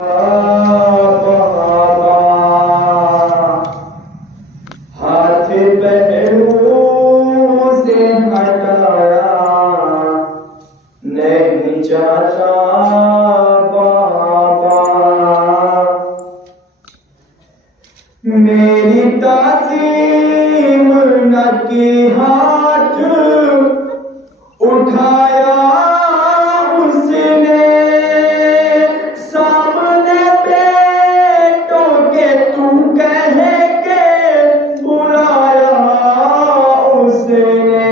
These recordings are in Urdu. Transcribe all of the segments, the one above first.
ہاتھ پہلو سے ہٹایا نہیں جاتا بابا، میری تعظیم نہ کی ہاتھ اٹھایا اس نے، سامنے بیٹوں کے تو کہہ کے بلایا اس نے،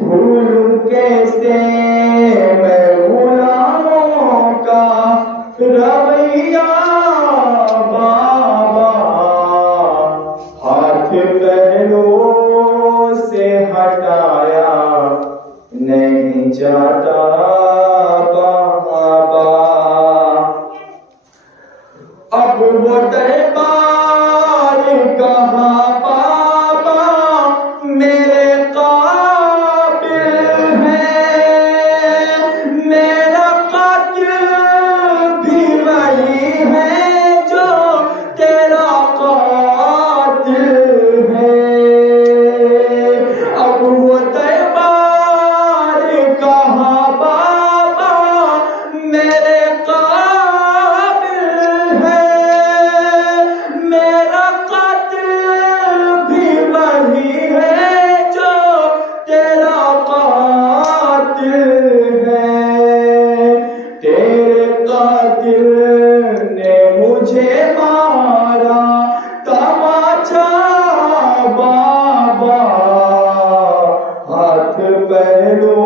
بھولوں کیسے میں غلاموں کا رویہ بابا، ہاتھ پہلو سے ہٹایا نہیں جاتا بابا، اب وہ دربار کہاں بابا میرے قابل ہے، میرا قاتل بھی وہی ہے جو تیرا قاتل ہے، اب وہ دربار کہاں بابا میرے قابل ہے، میرا قاتل بھی وہی ہے جو تیرا قاتل ہے، تیرے قاتل نے مجھے مارا تماچا بابا، ہاتھ پہلو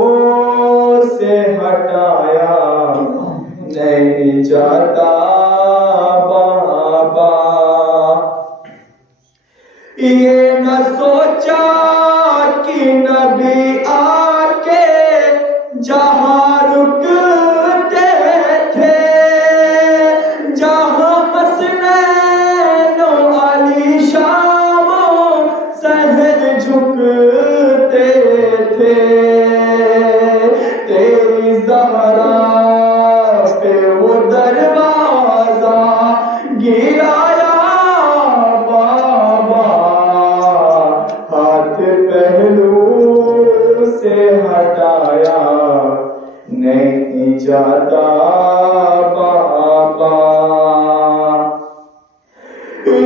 سے ہٹایا نہیں جاتا بابا، یہ نہ سوچا کہ نبی آ کے جہاں رکتے تھے، جہاں حسنین و علی شام و سحر جھکتے تھے، تیری زہرا پہ وہ دروازہ گرایا بابا، ہاتھ پہلو سے ہٹایا نہیں جاتا بابا،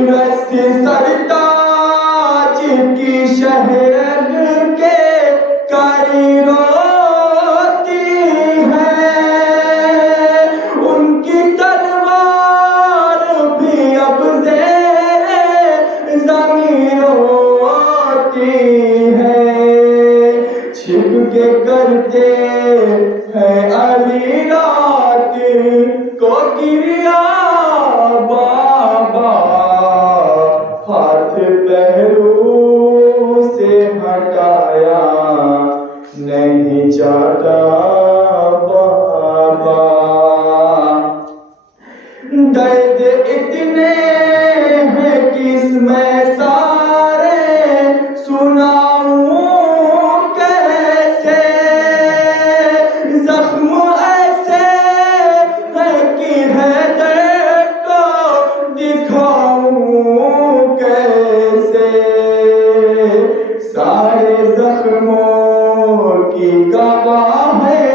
رس سرتاج کی شہر کے کاری روتی ہے، ان کی تلوار بھی اب زیر زمین ہوتی ہے، چھپ کے کرتے ہیں علی رات کو گریا بابا، ہاتھ پہلو سے ہٹایا نہیں جاتا بابا، درد اتنے ہیں کس میں سارے سناؤں کیسے، زخم ایسے ہیں کہ ہے درد کو دکھاؤں کیسے، سارے زخموں کی گواہ ہے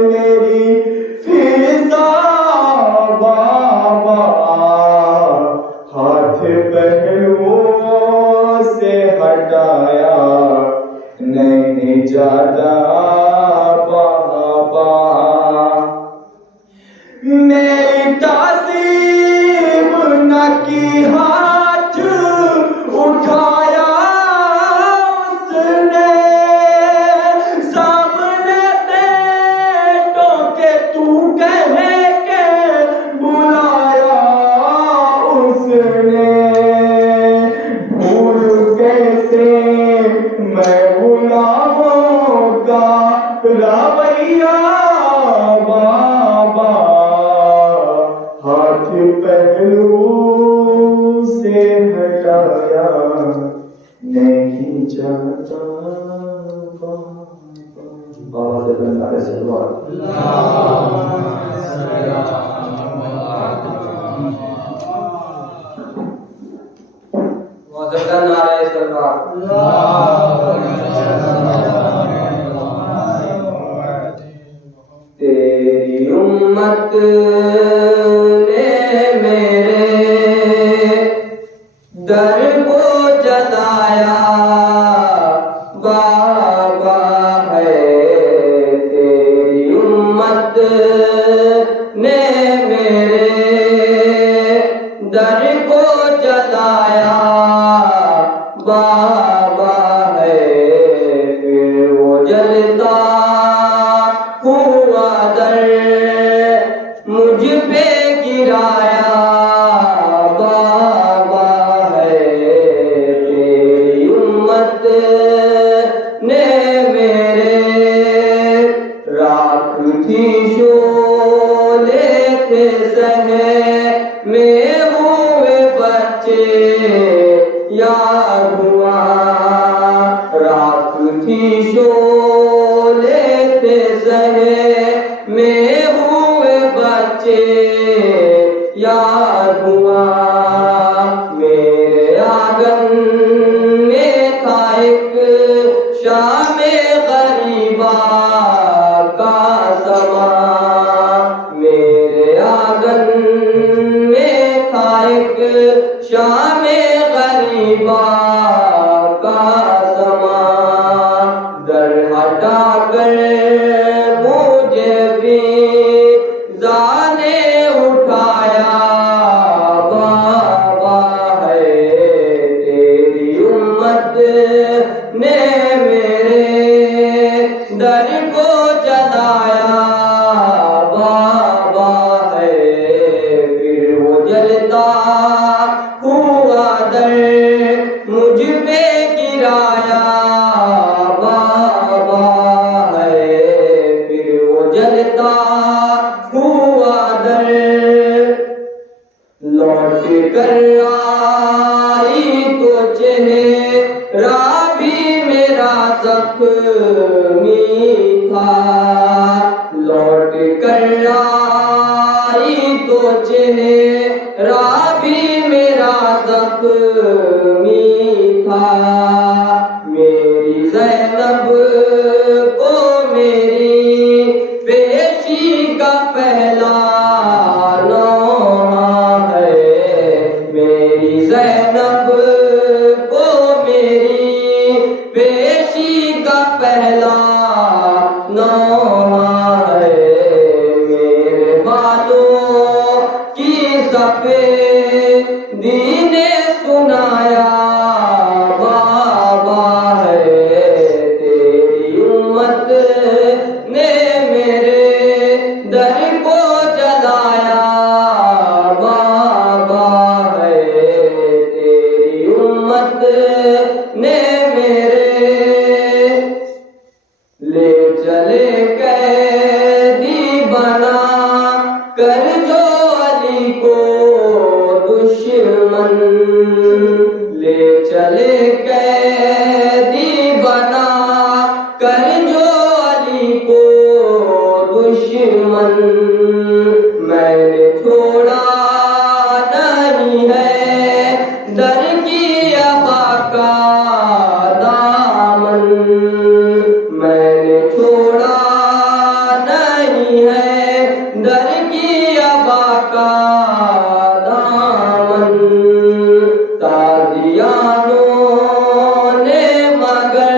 میری فضا بابا، ہاتھ پہلو سے ہٹایا نہیں جاتا بابا، میری تعظیم نہ کی ہاتھ اٹھایا اس نے، سامنے بیٹوں کے تو کہہ کے بلایا اس نے، بھول کیسے میں غلاموں کا رویہ بابا، ہاتھ پہلو سے ہٹایا نہیں جاتا بابا، نے میرے در کو جلایا بابا ہے تیری امت نے میرے در کو جلایا بابا ہے پھر وہ جلتا ہوا در مجھ پہ گرایا بابا ہے تیری امت نے میرے راکھ تھی شعلے تھے صحن میں ہوئے بچے یا دھواں راکھ تھی شعلے تھے صحن میں ہوئے بچے یا دھواں میرے آنگن میں تھا ایک شام غریبا کا سما میرے آنگن میں تھا ایک شام غریبا کا سما در ہٹا کر مجھے بھی زانے اٹھایا بابا ہے تیری امت نے میرے در کو جلایا بابا ہے پھر وہ جلتا ہوا در مجھ پہ گرایا بابا ہے پھر وہ جلتا ہوا در لوٹ کر آئی تو چہرہ بھی میرا زخمی تھا لوٹ کر آئی تو چہرہ بھی میرا زخمی تھا میری زینب کو میری پیشی کا پہلا نوحہ ہے میری زینب کو میری پیشی کا پہلا نوحہ ہے میرے بالوں کی سفیدی نے سنایا بابا ہے تیری امت نے میرے در کو جلایا بابا ہے تیری امت نے میرے لے چلے قیدی بنا کر جو علی کو دشمن لے چلے قیدی بنا کر جو علی کو دشمن میں نے چھوڑا نہیں ہے در کی ابا کا دامن میں نے چھوڑا نہیں ہے در کی ابا کا دامن تازیانوں نے مگر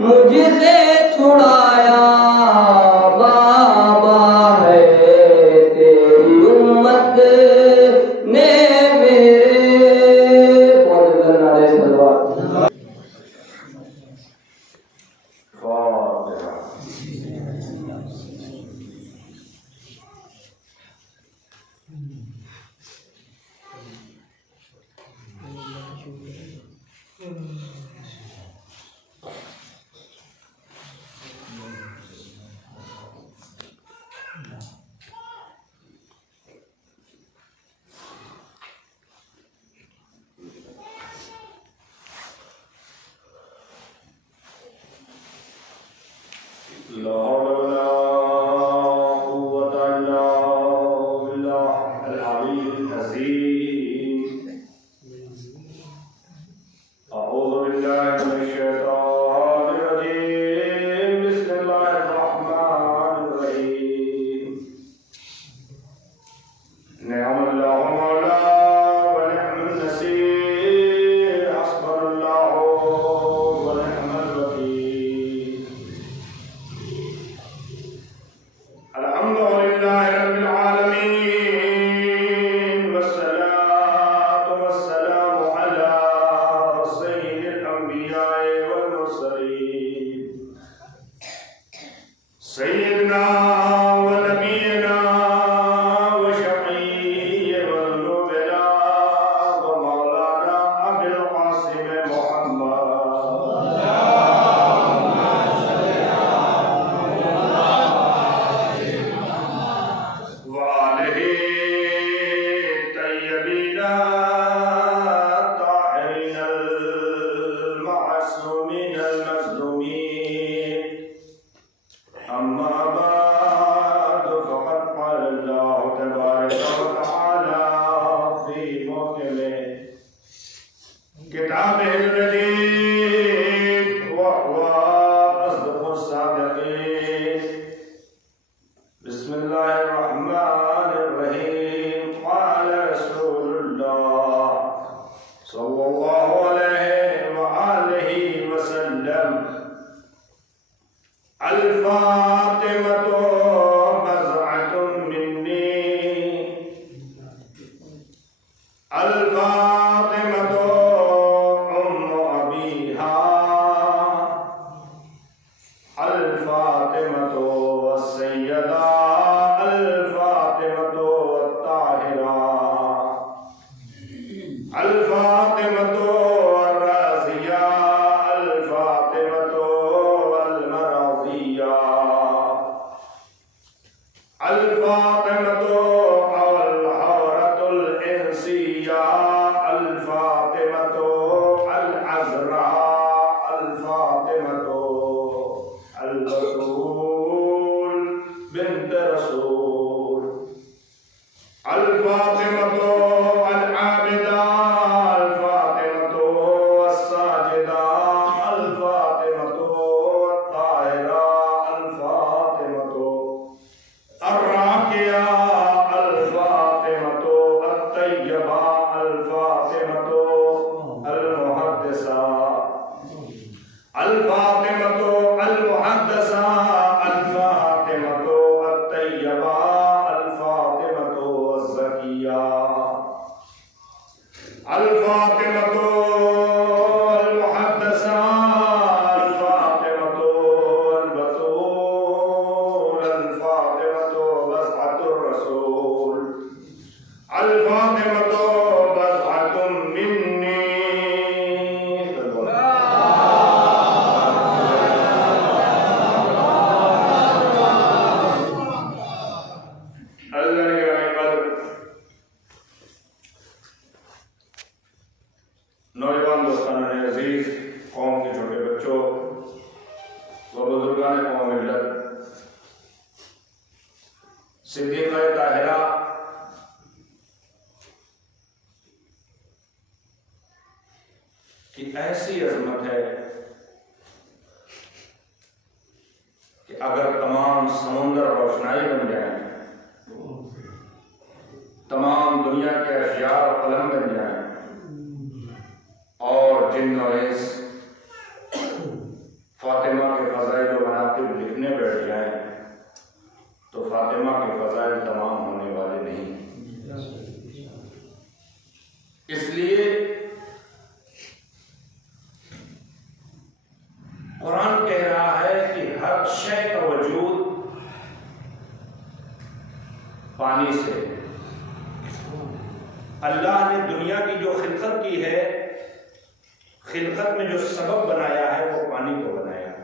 مجھ سے چھڑایا بابا ہے تیری امت نے میرے بہت نعرے صلوات لا حول ولا قوة إلا بالله العلي العظيم. أعوذ بالله من الشيطان الرجيم. بسم الله الرحمن الرحيم. نعم الله مولا ونعم النصير حسبنا الله ونعم الوكيل الحمد لله رب العالمين والصلاة والسلام على سيد الأنبياء والمرسلين سيدنا ونبينا وشفيع ذنوبنا ومولانا أبي القاسم محمد وآله الطيبين الطاهرين المعصومين المظلومين أما بعد فقد قال الله تبارك وتعالى في محكم كتابه المجيد وهو أصدق الصادقين بسم الله الرحمن الرحيم قال رسول الله صلى الله عليه وآله وسلم الفاطمة بضعة مني الفاطمة أم أبيها الفاطمة والسيدة الفاطمة الطاهرة الفاطمة الرازية الفاطمة المرضية الفاطمة أو الحورة الإنسية الفاطمة العذراء الفاطمة الرسول بنت رسول الفاطمة العابدة الفاطمة الساجدة الفاطمة الطاهرة الفاطمة الراكية الفاطمة الطيبة الفاطمة المحدثة الفاطمة المحدثة الفاطمة الطيبة الفاطمة الزكية الفاطمة المحدثة الفاطمة البتول الفاطمة بضعة الرسول الفاطمة بضعة مني اللہ نے نوجوان دوستان عزیز قوم کے چھوٹے بچوں و بزرگان قوم ملت صدیقہ طاہرہ کی ایسی عظمت ہے کہ اگر تمام سمندر روشنائی بن جائیں تمام دنیا کے اشیاء قلم بن جائیں اور جن و انس فاطمہ کے فضائل و مناقب لکھنے بیٹھ جائیں تو فاطمہ کے فضائل تمام ہونے والے نہیں. اس لیے قرآن کہہ رہا ہے کہ ہر شے کا وجود پانی سے. اللہ نے دنیا کی جو خلقت کی ہے، خلقت میں جو سبب بنایا ہے وہ پانی کو بنایا ہے.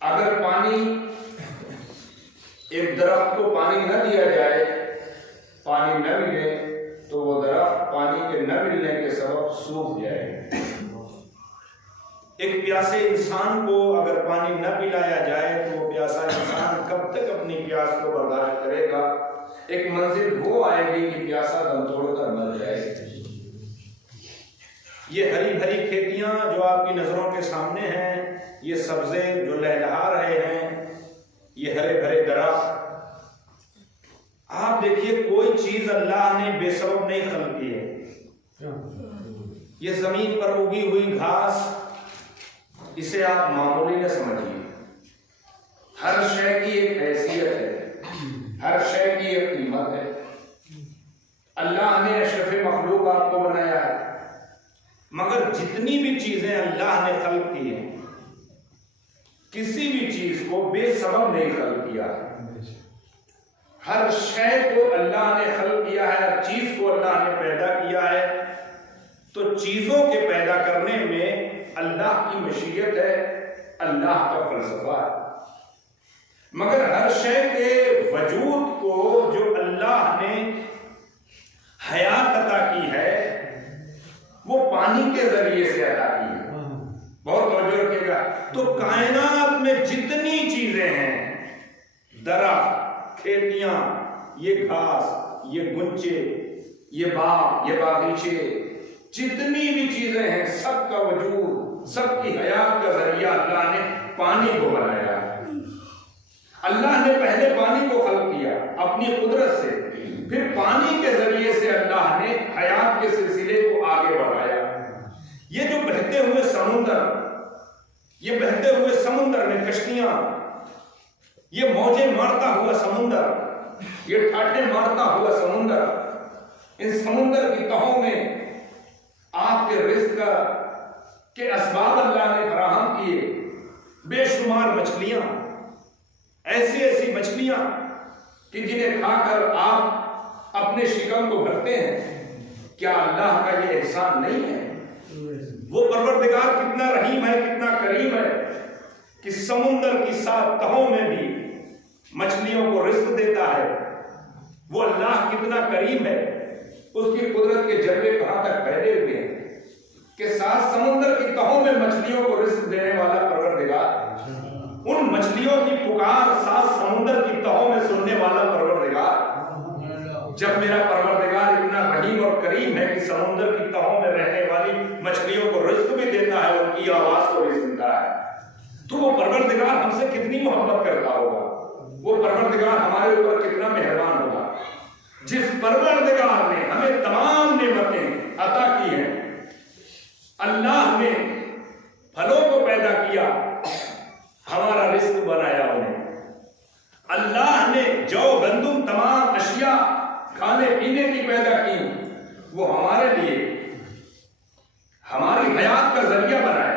اگر پانی ایک درخت کو پانی نہ دیا جائے، پانی نہ ملے، تو وہ درخت پانی کے نہ ملنے کے سبب سوکھ جائے. ایک پیاسے انسان کو اگر پانی نہ پلایا جائے تو وہ پیاسا انسان کب تک اپنی پیاس کو برداشت کرے گا؟ ایک منزل وہ آئے گی کہ پیاسا دم توڑ کر مر جائے. یہ ہری بھری کھیتیاں جو آپ کی نظروں کے سامنے ہیں، یہ سبزے جو لہلہا رہے ہیں، یہ ہرے بھرے درخت، آپ دیکھیے کوئی چیز اللہ نے بے سبب نہیں خلق کی ہے. یہ زمین پر اگی ہوئی گھاس، اسے آپ معمولی نہ سمجھیے. ہر شے کی ایک حیثیت ہے، ہر شے کی ایک قیمت ہے. اللہ نے اشرف مخلوق آپ کو بنایا ہے، مگر جتنی بھی چیزیں اللہ نے خلق کی ہیں، کسی بھی چیز کو بے سبب نہیں خلق کیا. ہر شے کو اللہ نے خلق کیا ہے، ہر چیز کو اللہ نے پیدا کیا ہے. تو چیزوں کے پیدا کرنے میں اللہ کی مشیت ہے، اللہ کا فلسفہ ہے. مگر ہر شے کے وجود کو جو اللہ نے حیات عطا کی ہے، وہ پانی کے ذریعے سے عطا کی ہے. بہت توجہ رکھیے گا. تو کائنات میں جتنی چیزیں ہیں، درخت، کھیتیاں، یہ گھاس، یہ گنچے، یہ باغ، یہ باغیچے، جتنی بھی چیزیں ہیں، سب کا وجود، سب کی حیات کا ذریعہ اللہ نے پانی کو بنایا. اللہ نے پہلے پانی کو خلق کیا اپنی قدرت سے، پھر پانی کے ذریعے سے اللہ نے حیات کے سلسلے کو آگے بڑھایا. یہ جو بہتے ہوئے سمندر، یہ بہتے ہوئے سمندر میں کشتیاں، یہ موجیں مارتا ہوا سمندر، یہ ٹھاٹھے مارتا ہوا سمندر، ان سمندر کی تہوں میں آپ کے رزق کے اسباب اللہ نے فراہم کیے. بے شمار مچھلیاں، ایسی ایسی مچھلیاں کہ جنہیں کھا کر آپ اپنے شکم کو بھرتے ہیں. کیا اللہ کا یہ احسان نہیں ہے؟ وہ پروردگار کتنا رحیم ہے، کتنا کریم ہے کہ سمندر کی 7 تہوں میں بھی مچھلیوں کو رزق دیتا ہے. وہ اللہ کتنا کریم ہے، اس کی قدرت کے جلوے کہاں تک پھیلے ہوئے ہیں کہ 7 سمندر کی تہوں میں مچھلیوں کو رزق دینے والا پروردگار، ان مچھلیوں کی پکار 7 سمندر کی تہوں میں سننے والا پروردگار. جب میرا پروردگار اتنا رحیم اور کریم ہے کہ سمندر کی تہوں میں رہنے والی مچھلیوں کو رزق بھی دیتا ہے، ان کی آواز کو بھی سنتا ہے، تو وہ پروردگار ہم سے کتنی محبت کرتا ہوگا، وہ پروردگار ہمارے اوپر کتنا مہربان ہوگا. جس پروردگار نے ہمیں تمام نعمتیں عطا کی ہیں، اللہ نے پھلوں کو پیدا کیا، ہمارا رزق بنایا انہیں. اللہ نے جو گندم تمام اشیاء کھانے پینے کی پیدا کی، وہ ہمارے لیے ہماری حیات کا ذریعہ بنایا.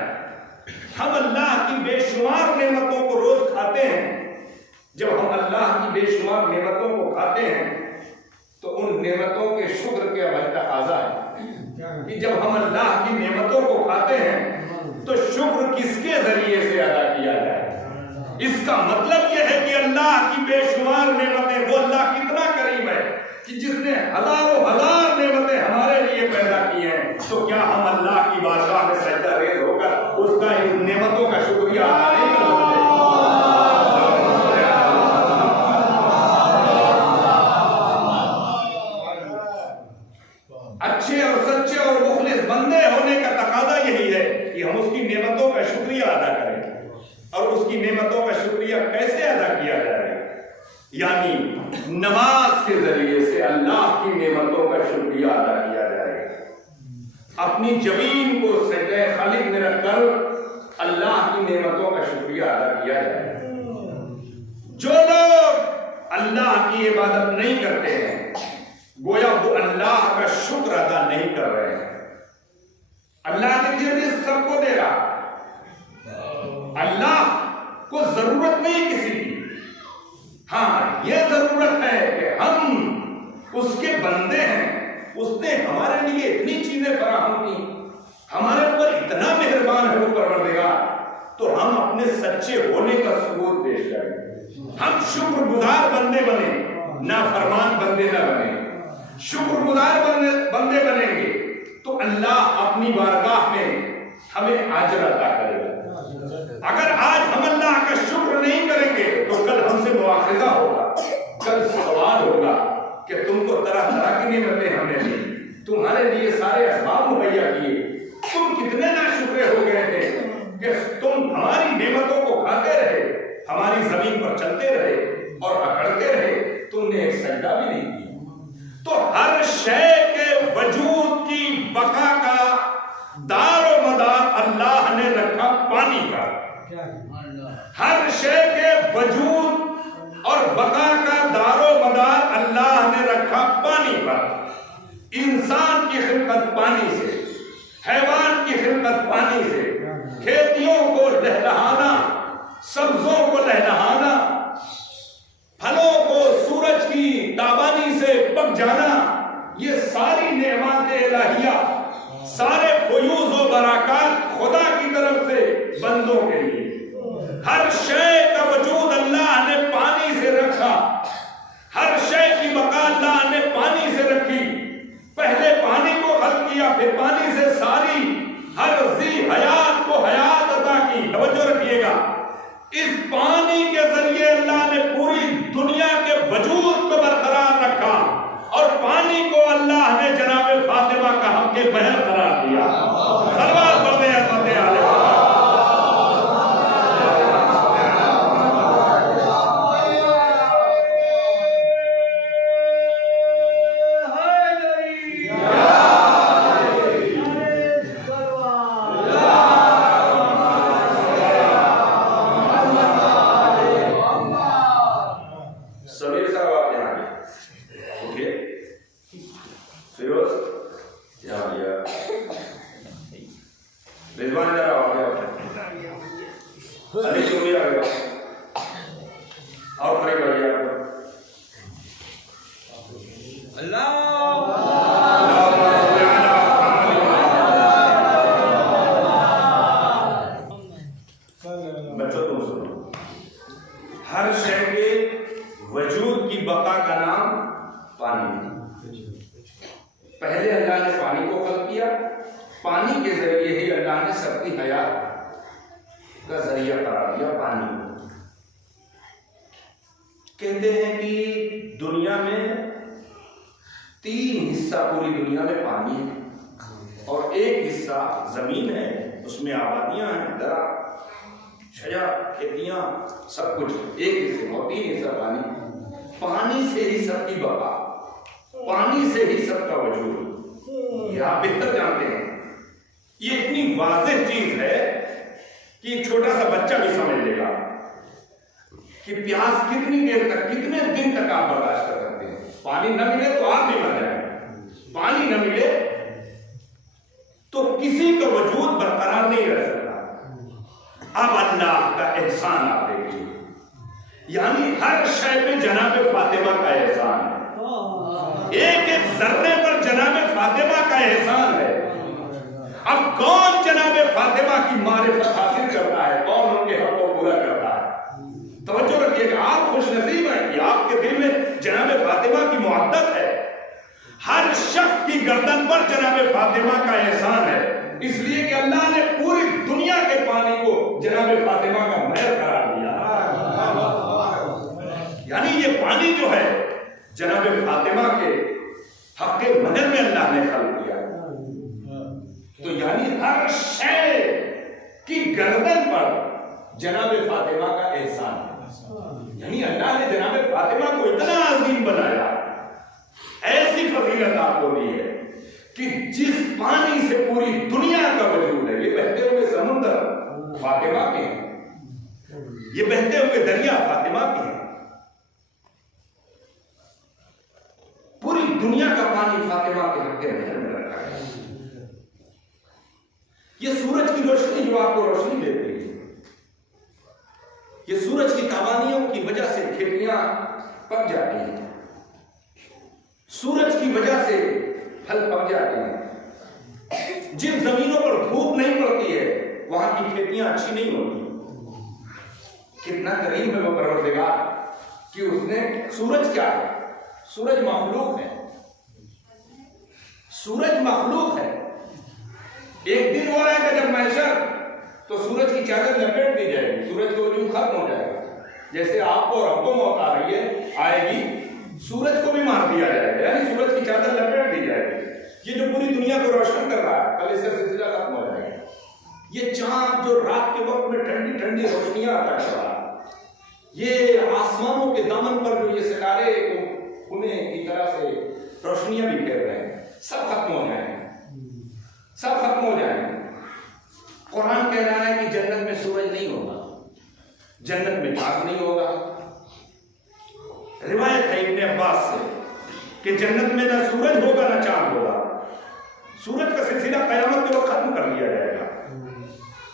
ہم اللہ کی بے شمار نعمتوں کو روز کھاتے ہیں. جب ہم اللہ کی بے شمار نعمتوں کو کھاتے ہیں تو ان نعمتوں کے شکر کے اب تقاضا ہے کہ جب ہم اللہ کی نعمتوں کو کھاتے ہیں تو شکر کس کے ذریعے سے ادا کیا جائے. اس کا مطلب یہ ہے کہ اللہ کی بے شمار نعمتیں، وہ اللہ کتنا کریم ہے کہ جس نے ہزاروں ہزار نعمتیں ہمارے لیے پیدا کی ہیں، تو کیا ہم اللہ کی بارگاہ میں سجدہ ریز ہو کر اس کا ان نعمتوں کا شکریہ ادا نہیں کر سکتے؟ اچھے اور سچے اور مخلص بندے ہونے کا تقاضا یہی ہے کہ ہم اس کی نعمتوں کا شکریہ ادا کریں. اور اس کی نعمتوں کا شکریہ کیسے ادا کیا جائے؟ یعنی نماز کے ذریعے سے اللہ کی نعمتوں کا شکریہ ادا کیا جائے. اپنی زمین کو سجدہ خالق میں رکھ کر اللہ کی نعمتوں کا شکریہ ادا کیا جائے. جو لوگ اللہ کی عبادت نہیں کرتے ہیں، گویا وہ اللہ کا شکر ادا نہیں کر رہے ہیں. اللہ نے رزق سب کو دے رہا، اللہ کو ضرورت نہیں کسی کی. ہاں یہ ضرورت ہے کہ ہم اس کے بندے ہیں. اس نے ہمارے لیے اتنی چیزیں فراہم کی، ہمارے اوپر اتنا مہربان ہے وہ پروردگار، تو ہم اپنے سچے ہونے کا ثبوت پیش کریں. ہم شکر گزار بندے بنے، نافرمان بندے نہ بنے. شکر گزار بندے بنیں گے تو اللہ اپنی بارگاہ میں ہمیں اجر عطا کرے گا. اگر آج ہم اللہ کا شکر نہیں کریں گے تو کل ہم سے مواخذہ ہوگا، کل سوال ہوگا کہ تم کو طرح طرح کی نعمتیں ہم نے دی، تمہارے لیے سارے اسباب مہیا کیے، تم کتنے ناشکرے ہو گئے تھے کہ تم ہماری نعمتوں کو کھاتے رہے، ہماری زمین پر چلتے رہے اور اکڑتے رہے، تم نے ایک سجدہ سجدہ بھی نہیں کیا. تو ہر شے کے وجود کی بقا کا دار و مدار اللہ نے رکھا پانی پر. ہر شے کے وجود اور بقا کا دار و مدار اللہ نے رکھا پانی پر. انسان کی خلقت پانی سے، حیوان کی خلقت پانی سے، کھیتیوں کو لہلہانا، سبزوں کو لہلہانا، پھلوں کو سورج کی تابانی سے پک جانا، یہ ساری نعمات الہیہ، سارے فیوز و برکات خدا کی طرف سے بندوں کے لیے. ہر شے کا وجود اللہ نے پانی سے رکھا، ہر شے کی بقا اللہ نے پانی سے رکھی. پہلے پانی کو خلق کیا، پھر پانی سے ساری ہر ذی حیات کو حیات عطا کی. توجہ رکھیے گا، اس پانی کے ذریعے اللہ نے پوری دنیا کے وجود کو برقرار رکھا، اور پانی کو اللہ نے جناب فاطمہ کا حق بہر قرار دیا. سلوات پڑھتے ہیں پڑھتے ہیں. ہر شے کے وجود کی بقا کا نام پانی. پہلے اللہ نے پانی کو خلق کیا، پانی کے ذریعے ہی اللہ نے سب کی حیات کا ذریعہ قرار دیا. پانی کہتے ہیں کہ دنیا میں 3 حصہ پوری دنیا میں پانی ہے، اور 1 حصہ زمین ہے، اس میں آبادیاں ہیں، درخت، شجر، کھیتیاں، سب کچھ. 1 حصے اور 3 حصہ پانی. پانی سے ہی سب کی بقا، پانی سے ہی سب کا وجود. یہ آپ بہتر جانتے ہیں. یہ اتنی واضح چیز ہے کہ ایک چھوٹا سا بچہ بھی سمجھ لے گا کہ پیاس کتنی دیر تک، کتنے دن تک آپ برداشت کر سکتے ہیں. پانی نہ ملے تو آپ بھی مر جائیں. پانی نہ ملے تو کسی کا وجود برقرار نہیں رہ سکتا. اب اللہ کا احسان آپ دیکھیے، یعنی ہر شے پہ جناب فاطمہ کا احسان ہے. ایک ایک ذرے پر جناب فاطمہ کا احسان ہے. اب کون جناب فاطمہ کی معرفت حاصل کرتا ہے، کون ان کے حق کو پورا کرتا ہے؟ توجہ رکھیے کہ آپ خوش نصیب ہیں کہ آپ کے دل میں جناب فاطمہ کی محبت ہے. ہر شخص کی گردن پر جناب فاطمہ کا احسان ہے، اس لیے کہ اللہ نے پوری دنیا کے پانی کو جناب فاطمہ کا مہر قرار دیا. یعنی یہ پانی جو ہے جناب فاطمہ کے حق مہر میں اللہ نے خلق کیا. تو یعنی ہر شے کی گردن پر جناب فاطمہ کا احسان ہے. یعنی اللہ نے جناب فاطمہ کو اتنا عظیم بنایا، ایسی فضیلت آپ کو دی ہے کہ جس پانی سے پوری دنیا کا وجود ہے، یہ بہتے ہوئے سمندر فاطمہ کے ہیں، یہ بہتے ہوئے دریا فاطمہ کے ہیں. پوری دنیا کا پانی فاطمہ کے حق مہر میں رکھا ہے. یہ سورج کی روشنی جو آپ کو روشنی دیتی ہے، یہ سورج کی تابانیوں کی وجہ سے کھیتیاں پک جاتی ہیں، سورج کی وجہ سے پھل پک جاتے ہیں. جن زمینوں پر دھوپ نہیں پڑتی ہے وہاں کی کھیتیاں اچھی نہیں ہوتی. کتنا کریم ہے وہ پروردگار کہ اس نے، سورج کیا ہے؟ سورج مخلوق ہے، سورج مخلوق ہے. ایک دن ہو رہا ہے کہ جب محشر تو سورج کی چادر لپیٹ دی جائے گی، سورج کا وجود ختم ہو جائے گا. جیسے آپ کو اور ہم کو موت آ رہی ہے، آئے گی، سورج کو بھی مار دیا جائے گا، یعنی سورج کی چادر لپیٹ دی جائے گی. یہ جو پوری دنیا کو روشن کر رہا ہے، کل اس کا سلسلہ ختم ہو جائے گا. یہ چاند جو رات کے وقت میں ٹھنڈی ٹھنڈی روشنیاں عطا کر رہا ہے، یہ آسمانوں کے دامن پر جو یہ ستارے کو انہیں کی طرح سے روشنیاں بھی پھیر رہے ہیں، سب ختم ہو جائیں گے، سب ختم ہو جائیں گے۔ قرآن کہہ رہا ہے کہ جنت میں سورج نہیں ہوگا، جنت میں چاند نہیں ہوگا۔ روایت ہے ابن عباس سے کہ جنت میں نہ سورج ہوگا نہ چاند ہوگا، سورج کا سلسلہ قیامت کے وقت ختم کر دیا جائے گا۔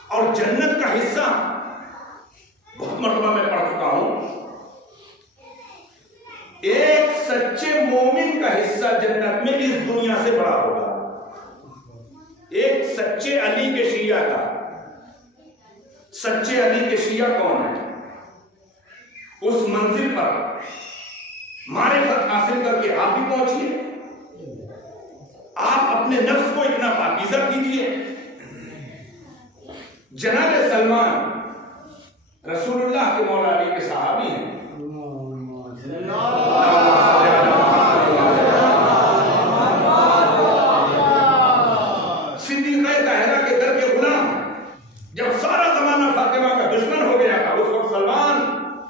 اور جنت کا حصہ بہت مرتبہ میں پڑھ چکا ہوں، ایک سچے مومن کا حصہ جنت میں اس دنیا سے بڑا ہوگا۔ ایک سچے علی کے شیعہ کا، سچے علی کے شیعہ کون ہے؟ اس منزل پر معرفت حاصل کر کے آپ بھی پہنچیے، آپ اپنے نفس کو اتنا پاکیزہ کیجیے۔ جناب سلمان رسول اللہ کے مولا علی کے صحابی ہیں، صدیقہ طاہرہ کے گھر کے غلام۔ جب سارا زمانہ فاطمہ کا دشمن ہو گیا تھا، اس وقت سلمان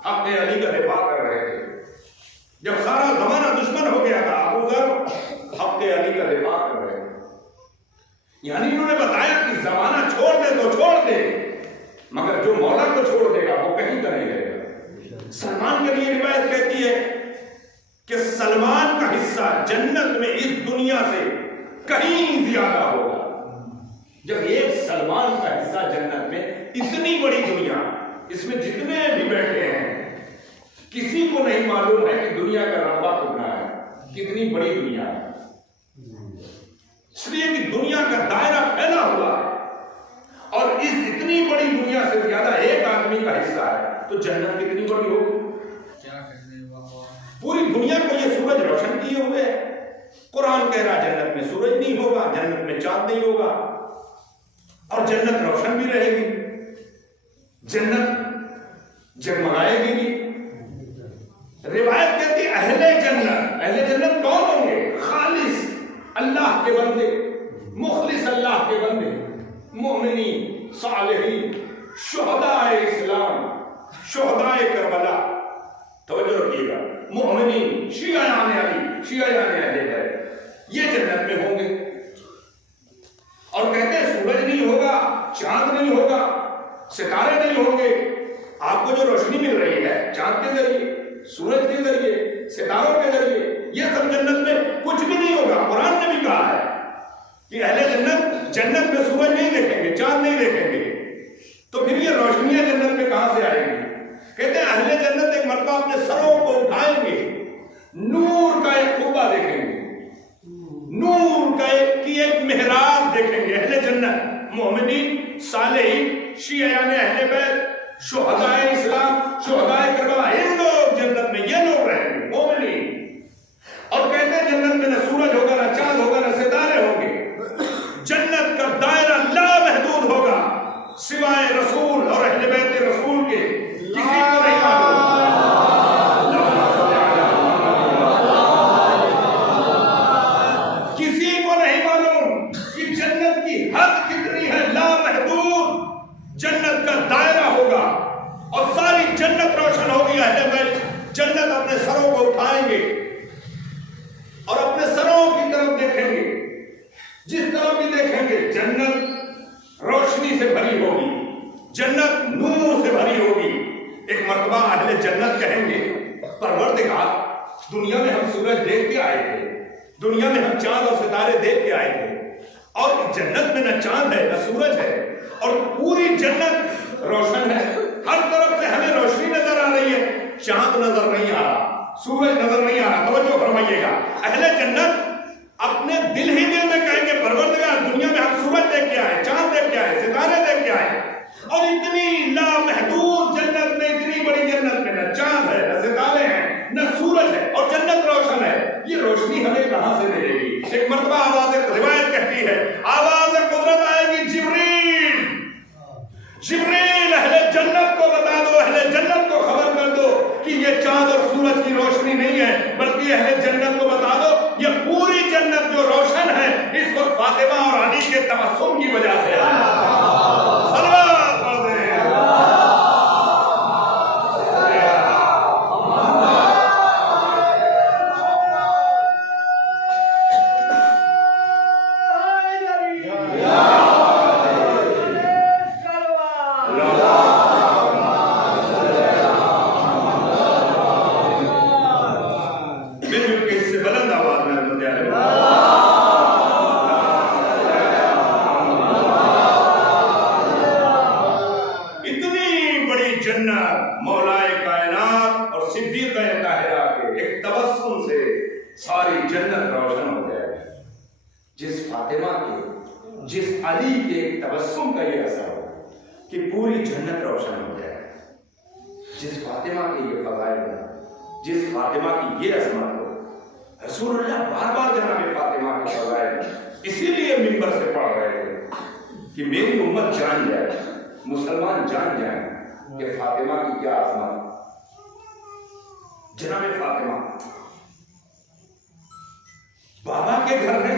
حق علی کا دفاع کر رہے تھے۔ جب سارا زمانہ دشمن ہو گیا تھا، ابو ذر حق علی کا دفاع کر رہے تھے۔ یعنی انہوں نے بتایا کہ زمانہ چھوڑ دے تو چھوڑ دے، مگر جو مولا کو چھوڑ دے گا وہ کہیں کا نہیں رہے گا۔ سلمان کے لیے روایت کہتی ہے کہ سلمان کا حصہ جنت میں اس دنیا سے کہیں زیادہ ہوگا۔ جب ایک سلمان کا حصہ جنت میں، اتنی بڑی دنیا، اس میں جتنے بھی بیٹھے ہیں کسی کو نہیں معلوم ہے کہ دنیا کا رقبہ کتنا ہے، کتنی بڑی دنیا ہے، اس لیے کہ دنیا کا دائرہ پھیلا ہوا ہے، اور اس اتنی بڑی دنیا سے زیادہ ایک آدمی کا حصہ ہے، تو جنت کتنی بڑی ہوگی۔ پوری دنیا کو یہ سورج روشن کیے ہوئے ہے۔ قرآن کہہ رہا جنت میں سورج نہیں ہوگا، جنت میں چاند نہیں ہوگا، اور جنت روشن بھی رہے گی، جنت جگمگائے گی بھی۔ روایت کہتی ہے اہل جنت کون ہوں گے؟ خالص اللہ کے بندے، مخلص اللہ کے بندے، مومنین، صالحین، شہداء اسلام، شہداء کربلا۔ توجہ رکھیے گا، مومنین، شیعیان علی، شیعیان اہل بیت، یہ جنت میں ہوں گے۔ اور کہتے ہیں سورج نہیں ہوگا، چاند نہیں ہوگا، ستارے نہیں ہوں گے۔ آپ کو جو روشنی مل رہی ہے چاند کے ذریعے، سورج کے ذریعے، ستاروں کے ذریعے، یہ سب جنت میں کچھ بھی نہیں ہوگا۔ قرآن نے بھی کہا ہے کہ اہل جنت میں سورج نہیں دیکھیں گے، چاند نہیں دیکھیں گے، تو پھر یہ روشنیاں جنت میں کہاں سے آئیں گی؟ کہتے ہیں اہل جنت ایک مرتبہ اپنے سروں کو اٹھائیں گے، نور کا ایک قبہ دیکھیں گے، نور کا ایک محراب دیکھیں گے۔ اہل جنت، مومنین، صالحین، شیعیان اہل بیت، شہداء اسلام، شہداء کربلا، ان لوگ جنت میں، یہ لوگ رہیں گے، مومنین۔ اور کہتے ہیں جنت میں نہ سورج ہوگا، نہ چاند ہوگا، نہ ستارے ہوں گے۔ جنت کا دائرہ لا محدود ہوگا، سوائے رسول اور اہل بیت رسول کے کسی کو نہیں معلوم۔ کسی کو نہیں معلوم کہ جنت کی حد کتنی ہے، لا محدود جنت کا دائرہ ہوگا، اور ساری جنت روشن ہوگی۔ اہل بیت جنت اپنے سروں کو اٹھائیں گے اور اپنے سروں کی طرف دیکھیں گے، جس طرف بھی دیکھیں گے جنت روشنی سے بھری ہوگی، جنت نور سے بھری ہوگی۔ ایک مرتبہ اہل جنت کہیں گے پروردگار، دنیا میں ہم سورج دیکھ کے آئے تھے، دنیا میں ہم چاند اور ستارے دیکھ کے آئے تھے، اور جنت میں نہ چاند ہے نہ سورج ہے، اور پوری جنت روشن ہے، ہر طرف سے ہمیں روشنی نظر آ رہی ہے، چاند نظر نہیں آ رہا، سورج نظر نہیں آ رہا۔ توجہ فرمائیے گا، اہل جنت اپنے دل ہی دل میں کہیں گے پروردگار، دنیا میں ہم سورج دیکھ کے آئے، چاند دیکھ کے آئے، ستارے دیکھ کے آئے، اور اتنی لامحدود جنت میں، اتنی بڑی جنت میں نہ چاند ہے، نہ ستارے ہیں، نہ سورج ہے، اور جنت روشن ہے، یہ روشنی ہمیں کہاں سے ملے گی؟ ایک مرتبہ آواز روایت کہتی ہے، آواز قدرت آئے گی، جبریل، جبریل اہل جنت کو بتا دو، اہل جنت کو خبر کر دو کہ یہ چاند اور سورج کی روشنی نہیں ہے، بلکہ اہل جنت کو بتا دو یہ پوری جنت جو روشن ہے اس وقت فاطمہ اور علی کے تبسم کی وجہ سے ہے۔ صلوات پڑھ دیں۔ ساری جنت روشن ہو جائے گی. جس فاطمہ کے، جس علی کے تبسم کا یہ اثر ہو کہ پوری جنت روشن ہو جائے. جس فاطمہ کے یہ فضائل ہو، جس فاطمہ کی یہ عظمت ہو. رسول اللہ بار بار جناب فاطمہ کے فضائل اسی لیے منبر سے پڑھ رہے تھے کہ میری امت جان جائے، مسلمان جان جائیں کہ فاطمہ کی کیا عظمت. جناب فاطمہ بابا کے گھر ہے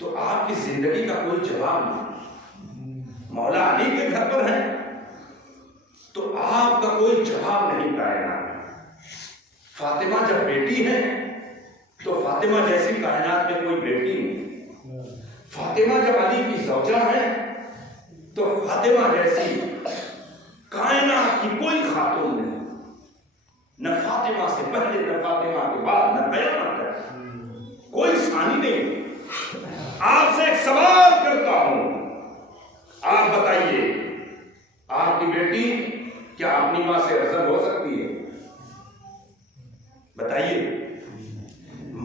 تو آپ کی زندگی کا کوئی جواب نہیں. مولا علی کے گھر پر ہے تو آپ کا کوئی جواب نہیں کائنات میں. فاطمہ جب بیٹی ہے تو فاطمہ جیسی کائنات میں کوئی بیٹی نہیں. فاطمہ جب علی کی زوجہ ہے تو فاطمہ جیسی کائنات کی کوئی خاتون نہیں. نہ فاطمہ سے پہلے، نہ فاطمہ کے بعد، نہ قیامت تک کوئی ثانی نہیں. آپ سے ایک سوال کرتا ہوں، آپ بتائیے آپ کی بیٹی کیا اپنی ماں سے افضل ہو سکتی ہے؟ بتائیے.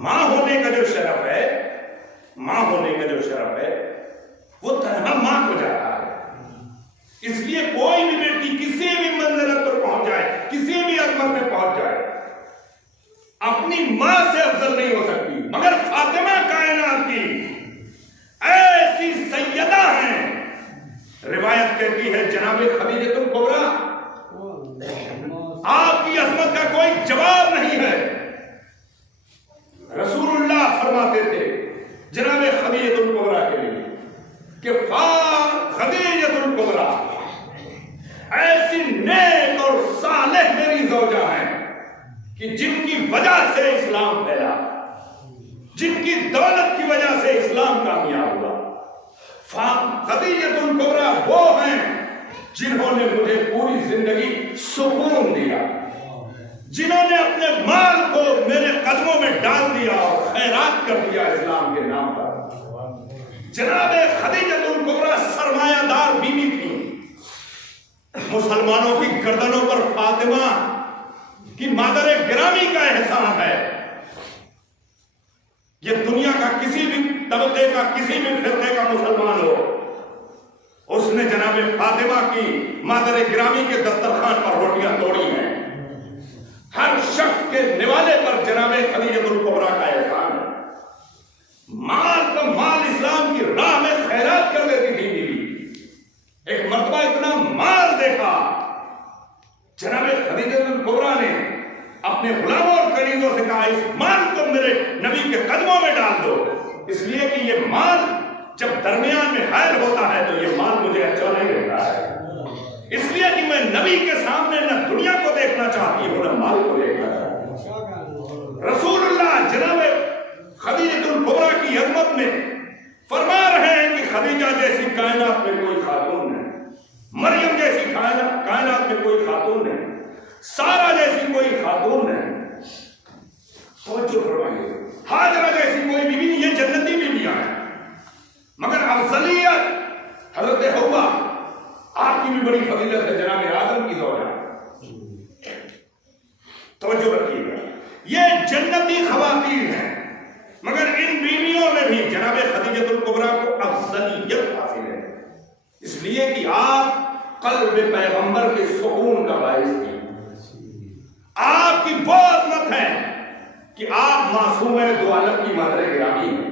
ماں ہونے کا جو شرف ہے، ماں ہونے کا جو شرف ہے وہ تنہا ماں کو جاتا ہے. اس لیے کوئی بھی بیٹی کسی بھی منزلت پر پہنچ جائے، کسی بھی عظمت میں پہنچ جائے، اپنی ماں سے افضل نہیں ہو سکتی. مگر فاطمہ کائنات کی ایسی سیدہ ہیں. روایت کہتی ہے جناب خدیجہ الکبریٰ آپ کی عظمت کا کوئی جواب نہیں ہے. رسول اللہ فرماتے تھے جناب خدیجہ الکبریٰ کے لیے کہ خدیجہ الکبریٰ ایسی نیک اور صالح میری زوجہ ہیں کہ جن کی وجہ سے اسلام پھیلا، جن کی دولت کی وجہ سے اسلام کامیاب ہوا. خدیجہ الکبریٰ وہ ہیں جنہوں نے مجھے پوری زندگی سکون دیا، جنہوں نے اپنے مال کو میرے قدموں میں ڈال دیا اور خیرات کر دیا اسلام کے نام پر. جناب خدیجہ الکبریٰ سرمایہ دار بیوی تھی. مسلمانوں کی گردنوں پر فاطمہ کی مادر گرامی کا احسان ہے. یہ دنیا کا کسی بھی طبقے کا، کسی بھی فرقے کا مسلمان ہو، اس نے جناب فاطمہ کی مادر گرامی کے دسترخوان پر روٹیاں توڑی ہیں. ہر شخص کے نوالے پر جناب خدیجہ الکبریٰ کا احسان ہے. مال کا مال اسلام کی راہ میں خیرات کر دیتی تھی بیوی. ایک مرتبہ اتنا مال دیکھا، جناب خدیجہ الکبریٰ نے اپنے غلاموں اور کنیزوں سے کہا اس مال کو میرے نبی کے قدموں میں ڈال دو، اس لیے کہ یہ مال جب درمیان میں حائل ہوتا ہے تو یہ مال مجھے اچھا نہیں لگتا ہے. اس لیے کہ میں نبی کے سامنے نہ دنیا کو دیکھنا چاہتی ہوں نہ مال کو دیکھنا چاہتی ہوں. رسول اللہ جناب خدیجہ الکبریٰ کی عظمت میں فرما رہے ہیں کہ خدیجہ جیسی کائنات میں کوئی خاتون نہیں، مریم جیسی کائنات میں کوئی خاتون نہیں، سارا جیسی کوئی خاتون نہیں. توجہ فرمائیے. ہاجرہ جیسی کوئی بیوی نہیں. یہ جنتی بیویاں ہیں، مگر افضلیت حضرت حوا آپ کی بھی بڑی فضیلت ہے جناب آدم کی زوجہ. توجہ رکھیے گا. یہ جنتی خواتین ہیں، مگر ان بیویوں میں بھی جناب خدیجہ الکبریٰ کو افضلیت حاصل ہے، اس لیے کہ آپ قلب پیغمبر کے سکون کا باعث تھی. آپ کی وہ عظمت ہے کہ آپ معصوم دو عالم کی مادر گرامی ہیں.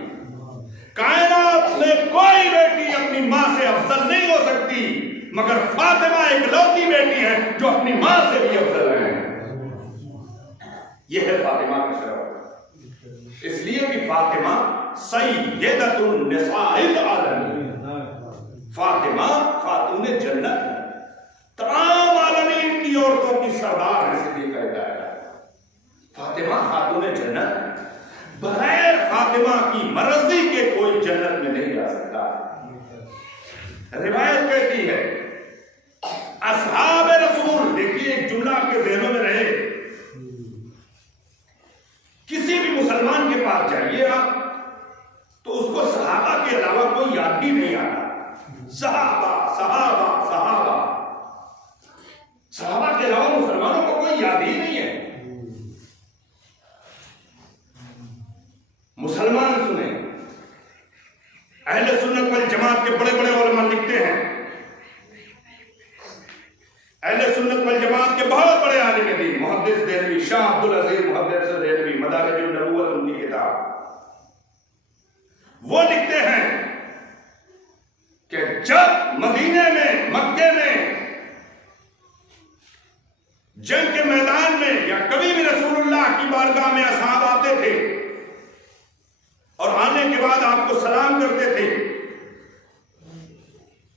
کائنات میں کوئی بیٹی اپنی ماں سے افضل نہیں ہو سکتی، مگر فاطمہ ایک لوتی بیٹی ہے جو اپنی ماں سے بھی افضل ہے. یہ ہے فاطمہ کا شرف. اس لیے کہ فاطمہ سیدۃ النساء العالمین، فاطمہ خاتون جنت ہے، تمام عالمین کی عورتوں کی سردار ہے. اس لیے کہتا ہے فاطمہ خاتون جنت ہے. بغیر فاطمہ کی مرضی کے کوئی جنت میں نہیں جا سکتا. روایت کہتی ہے اصحاب رسول، دیکھیے ایک جملہ آپ کے ذہنوں میں رہے، کسی بھی مسلمان کے پاس جائیے آپ تو اس کو صحابہ کے علاوہ کوئی یاد بھی نہیں آتا. صحابہ صحابہ صحابہ صحابہ کے علاوہ مسلمانوں کو کوئی یاد ہی نہیں ہے. کے بڑے بڑے علماء لکھتے ہیں، اہل سنت والجماعت کے بہت بڑے عالم دین محدث دہلوی، شاہ عبدالعزیز محدث دہلوی، مدارج النبوت ان کی کتاب، وہ لکھتے ہیں کہ جب مدینے میں، مکے میں جنگ کے میدان میں یا کبھی بھی رسول اللہ کی بارگاہ میں اصحاب آتے تھے اور آنے کے بعد آپ کو سلام کرتے تھے،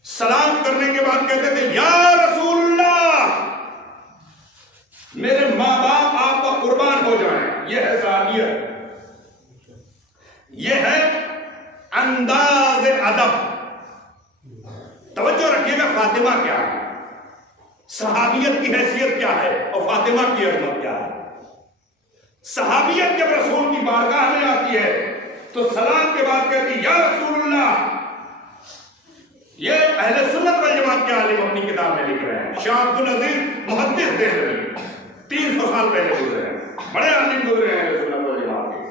سلام کرنے کے بعد کہتے تھے یا رسول اللہ، میرے ماں باپ آپ کا قربان ہو جائیں۔ یہ ہے صحابیت، یہ ہے انداز ادب۔ توجہ رکھیے گا، فاطمہ کیا ہے، صحابیت کی حیثیت کیا ہے اور فاطمہ کی عظمت کیا ہے۔ صحابیت جب رسول کی بارگاہ میں آتی ہے تو سلام کے بعد کہتی یا رسول اللہ۔ یہ اہل سنت والجماعت کے عالم اپنی کتاب میں لکھ رہے ہیں۔ شاہ عبدالعزیز محدث دہلوی 300 سال پہلے گزرے ہیں، بڑے عالم گزرے ہیں اہل سنت والجماعت کے،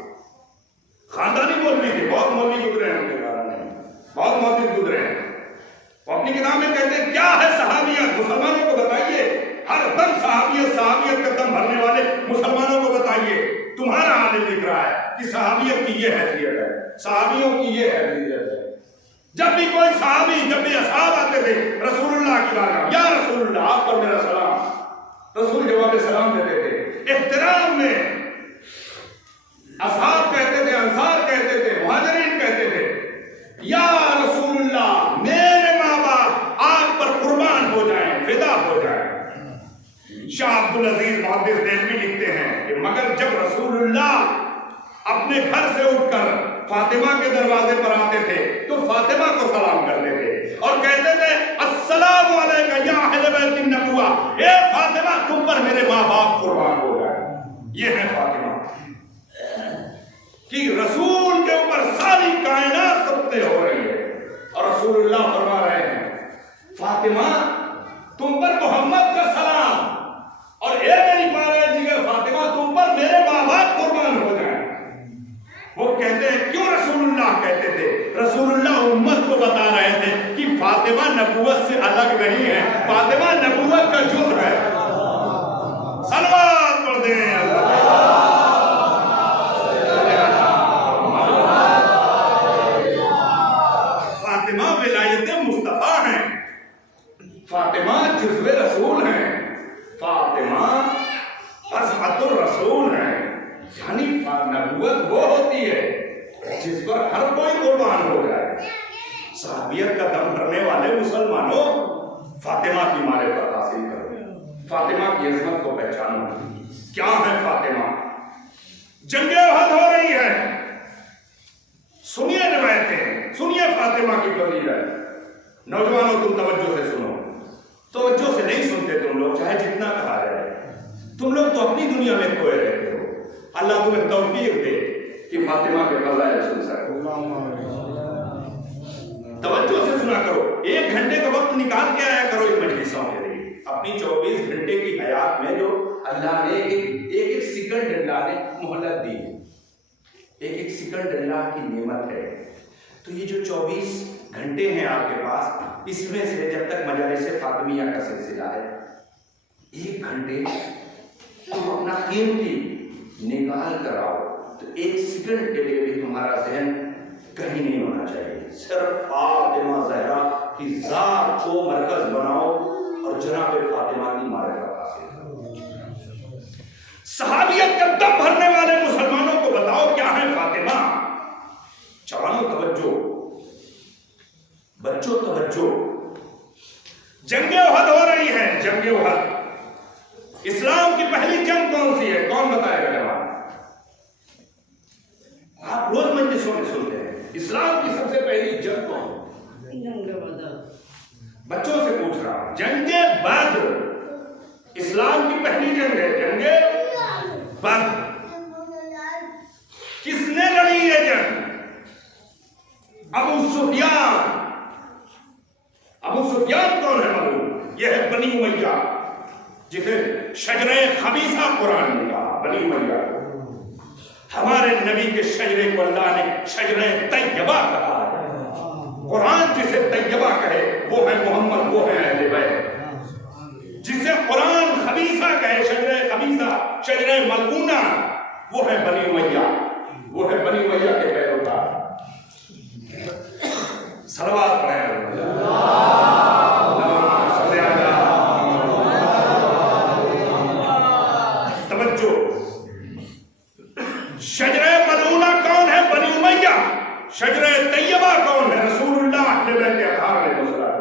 خاندانی مولوی تھے، بہت مولوی گزرے ہیں ان کے خاندان میں، بہت محدث گزرے ہیں۔ وہ اپنی کتاب میں کہتے ہیں کیا ہے صحابیت، مسلمانوں کو بتائیے، ہر دم صحابیت، صحابیت کا دم بھرنے والے مسلمانوں کو بتائیے۔ تمہارا عالم لکھ رہا ہے کہ صحابیت کی یہ حیثیت ہے، صحابیوں کی یہ حیثیت ہے۔ جب بھی کوئی صحابی، جب بھی اصحاب آتے تھے رسول اللہ کی بارگاہ، یا رسول اللہ آپ پر میرا سلام، رسول جواب سلام دیتے تھے۔ احترام میں اصحاب کہتے تھے، انصار کہتے تھے، مہاجرین کہتے تھے یا رسول اللہ، میرے ماں باپ آپ پر قربان ہو جائیں، فدا ہو جائیں۔ شاہ عبدالعزیز محدث دہلوی لکھتے ہیں کہ مگر جب رسول اللہ اپنے گھر سے اٹھ کر فاطمہ کے دروازے پر آتے تھے تو فاطمہ کو سلام کرتے تھے اور کہتے تھے السلام علیکم یا اہل بیت النبوہ، اے فاطمہ تم پر میرے ماں باپ قربان ہو جائیں۔ یہ ہے فاطمہ کہ رسول کے اوپر ساری کائنات سبتے ہو رہی ہے اور رسول اللہ فرما رہے ہیں فاطمہ تم پر محمد کا سلام، اور اے میری پیارے جگر فاطمہ تم پر میرے ماں باپ قربان ہو جائیں۔ وہ کہتے ہیں کیوں رسول اللہ کہتے تھے؟ رسول اللہ امت کو بتا رہے تھے کہ فاطمہ نبوت سے الگ نہیں ہے، فاطمہ نبوت کا جز ہے۔ صلوات پڑھ دیں فاطمہ ولایت مصطفیٰ ہیں، فاطمہ جزو رسول ہیں، فاطمہ عصمت الرسول ہیں۔ یعنی نبوت وہ ہوتی ہے جس پر ہر کوئی قربان ہو جائے۔ صحابیت کا دم بھرنے والے مسلمانوں فاطمہ کی معرفت حاصل کرو، فاطمہ کی عظمت کو پہچانو۔ کیا ہے فاطمہ؟ جنگ احد ہو رہی ہے، سنیے روایتیں، سنیے فاطمہ کی فضیلت۔ نوجوانوں تم توجہ سے سنو، توجہ سے نہیں سنتے تم لوگ، چاہے جتنا کہا جائے، تم لوگ تو اپنی دنیا میں کھوئے رہتے ہو۔ اللہ تمہیں توفیق دے کہ فاطمہ کے فضائل سن سکو۔ توجہ سے سنا کرو، 1 گھنٹے کا وقت نکال کے آیا کرو ان مجلسوں کے لیے۔ اپنی 24 گھنٹے کی حیات میں جو اللہ نے ایک سیکنڈ اللہ نے مہلت دی ہے، ایک سیکنڈ اللہ کی نعمت ہے، تو یہ جو 24 گھنٹے ہیں آپ کے پاس، اس میں سے جب تک مجالس فاطمیہ کا سلسلہ ہے 1 گھنٹے تم اپنا قیمتی نکال کر آؤ، تو 1 سیکنڈ کے لیے بھی تمہارا ذہن کہیں نہیں ہونا چاہیے، صرف فاطمہ زہرا کی ذات کو مرکز بناؤ اور جناب فاطمہ کی معرفت حاصل کرو۔ صحابیت کا دم بھرنے والے مسلمانوں کو بتاؤ کیا ہے فاطمہ۔ جوانوں توجہ، بچوں توجہ، جنگ احد ہو رہی ہے، جنگ احد۔ اسلام کی پہلی جنگ کون سی ہے؟ کون بتائے گا جوان؟ آپ روز مجلسوں میں سنتے ہیں اسلام کی سب سے پہلی جنگ کون؟ بچوں سے پوچھ رہا ہوں، جنگ بدر اسلام کی پہلی جنگ ہے، جنگ بدر۔ کس نے لڑی یہ جنگ؟ ابو سفیان۔ ابو سفیان کون ہے معلوم؟ یہ ہے بنی امیہ، جسے شجرہ خبیثہ قرآن نے کہا، بنی امیہ۔ ہمارے نبی کے شجرے کو اللہ نے شجرہ طیبہ کہا ہے۔ قرآن جسے طیبہ کہے وہ ہے محمد، وہ ہے اہل بیت۔ جسے قرآن خبیثہ کہے، شجرہ خبیثہ، شجرہ ملعونہ، وہ ہے بنی امیہ، وہ ہے بنی امیہ کے پیروکار۔ صلوات پڑھیں توجہ۔ شجرہ ملعونہ کون ہے؟ بنی امیہ۔ شجرہ طیبہ کون ہے؟ رسول اللہ اہل بیت اطہار علیہ السلام۔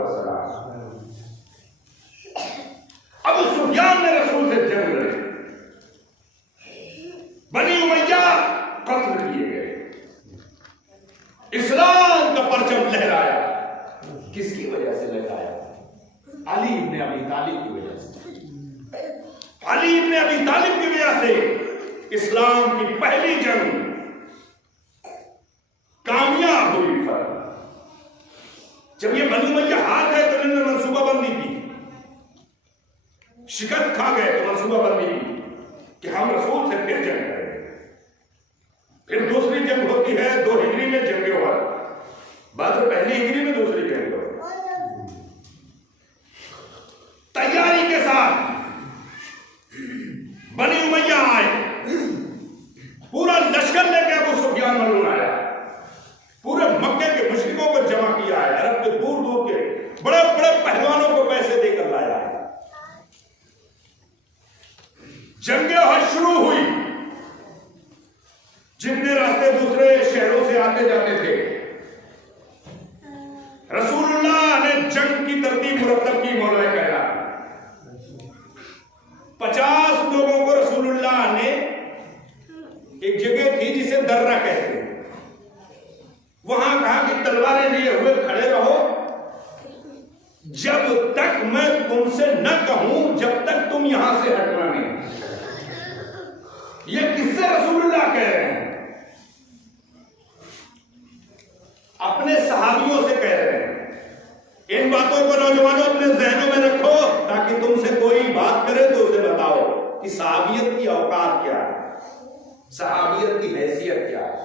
ابو سفیان نے رسول سے جنگ لڑی، بنی امیہ قتل کیے گئے، اسلام کا پرچم لہرایا۔ کس کی وجہ سے لہرایا؟ علی ابن ابی طالب کی وجہ سے۔ علی ابن ابی طالب کی وجہ سے اسلام کی پہلی جنگ کامیاب ہوئی۔ جب یہ بنی امیہ ہار گئے تو انہوں نے منصوبہ بندی کی، شکست کھا گئے تو منصوبہ بندی کی کہ ہم رسول سے پھر جنگ کریں گے۔ پھر دوسری جنگ ہوتی ہے 2 ہجری میں، جنگ احد۔ بدر پہلی ہجری میں، دوسری جنگ احد۔ تیاری کے ساتھ بنی امیہ آئے، پورا لشکر لے کے ابو سفیان ملعون آیا، پورے مکے کے مشرکوں کو جمع کیا ہے، عرب کے دور دور کے بڑے بڑے پہلوانوں کو پیسے دے کر لایا ہے۔ جنگ احد شروع ہوئی، جتنے راستے دوسرے شہروں سے آتے جاتے تھے، رسول اللہ نے جنگ کی ترتیب مرتب کی۔ مولا کہا 50 لوگوں کو رسول اللہ نے، ایک جگہ تھی جسے درہ کہتے ہیں، وہاں کہا کہ تلواریں لیے ہوئے کھڑے رہو، جب تک میں تم سے نہ کہوں جب تک تم یہاں سے ہٹنا نہیں۔ یہ کس سے رسول اللہ کہہ رہے ہیں؟ اپنے صحابیوں سے کہہ رہے ہیں۔ ان باتوں کو نوجوانوں اپنے ذہنوں میں رکھو تاکہ تم سے کوئی بات کرے تو اسے بتاؤ کہ صحابیت کی اوقات کیا ہے، صحابیت کی حیثیت کیا ہے،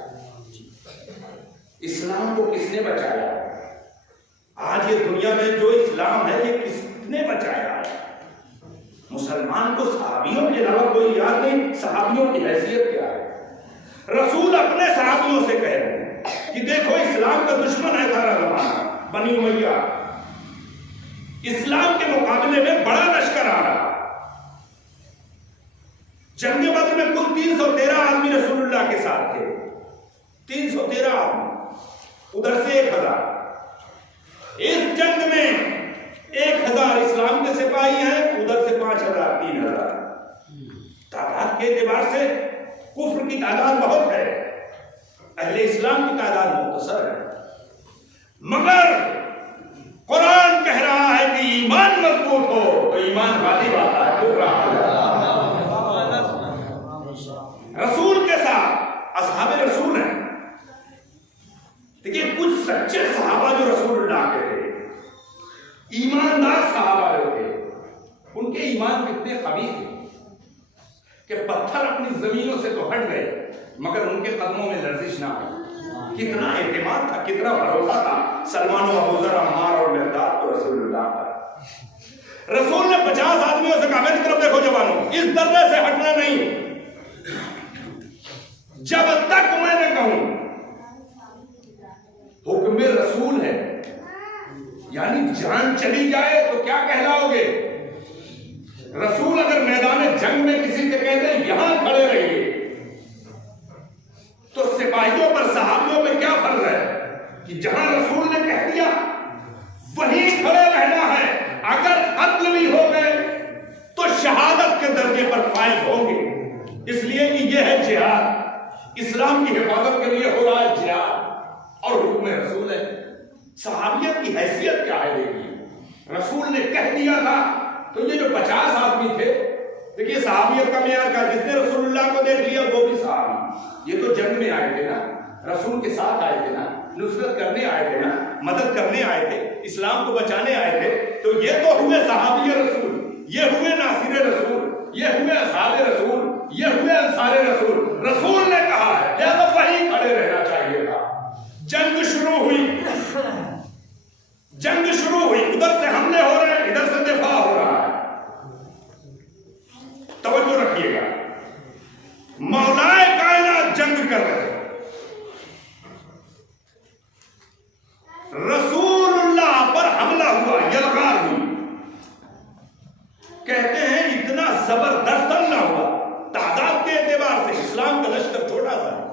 اسلام کو کس نے بچایا ہے۔ آج یہ دنیا میں جو اسلام ہے یہ کس نے بچایا ہے؟ مسلمان کو صحابیوں کے علاوہ کوئی یاد نہیں۔ صحابیوں کی حیثیت کیا ہے؟ رسول اپنے صحابیوں سے کہہ رہے ہیں کہ دیکھو اسلام کا دشمن ہے سارا زمانہ، بنی امیہ، اسلام کے مقابلے میں بڑا لشکر آ رہا۔ جنگ بدر میں کل 313 آدمی رسول اللہ کے ساتھ تھے، 313 آدمی، ادھر سے 1000۔ اس جنگ میں 1000 اسلام کے سپاہی ہیں، ادھر سے 5000 3000۔ تعداد کے اعتبار سے کفر کی تعداد بہت ہے، اہل اسلام کی تعداد مختصر ہے، مگر قرآن کہہ رہا ہے کہ ایمان مضبوط ہو تو ایمان غالب آتا ہے، کفر آتا ہے۔ رسول کے ساتھ اصحاب رسول ہیں۔ دیکھیے کچھ سچے صحابہ جو رسول اللہ کے تھے، ایماندار صحابہ جو تھے، ان کے ایمان کتنے قوی تھے کہ پتھر اپنی زمینوں سے تو ہٹ گئے مگر ان کے قدموں میں لرزش نہ ہوئی۔ کتنا اعتماد تھا، کتنا بھروسہ تھا سلمان و ابو ذر، عمار اور مقداد کو رسول اللہ پر۔ رسول نے 50 آدمیوں سے کہا میری طرف دیکھو جوانوں، اس درے سے ہٹنا نہیں جب تک میں نے کہوں۔ حکم رسول ہے، یعنی جان چلی جائے تو کیا کہلاؤ گے؟ رسول اگر میدان جنگ میں کسی سے کہہ دیں یہاں کھڑے رہیے تو سپاہیوں پر صحابیوں میں کیا فرض ہے کہ جہاں رسول نے کہہ دیا وہیں کھڑے رہنا ہے۔ اگر قتل بھی ہو گئے تو شہادت کے درجے پر فائز ہوں گے، اس لیے کہ یہ ہے جہاد، اسلام کی حفاظت کے لیے ہو رہا ہے جہاد اور حکم رسول ہے۔ صحابیت کی حیثیت کیا ہے؟ دیکھیے رسول نے کہہ دیا تھا تو یہ جو 50 آدمی تھے، دیکھیے صحابیت کا معیار کا، جس نے رسول اللہ کو دیکھ لیا وہ بھی صحابی۔ یہ تو جنگ میں آئے تھے نا، رسول کے ساتھ آئے تھے نا، نصرت کرنے آئے تھے نا، مدد کرنے آئے تھے، اسلام کو بچانے آئے تھے، تو یہ تو ہوئے صحابی رسول، یہ ہوئے ناصر رسول، یہ ہوئے اصحاب رسول، یہ ہوئے انصار رسول۔ رسول نے کہا ہے لہذا وہیں کھڑے رہنا چاہیے تھا۔ جنگ شروع ہوئی، اعتبار سے اسلام کا لشکر چھوٹا سا ہے،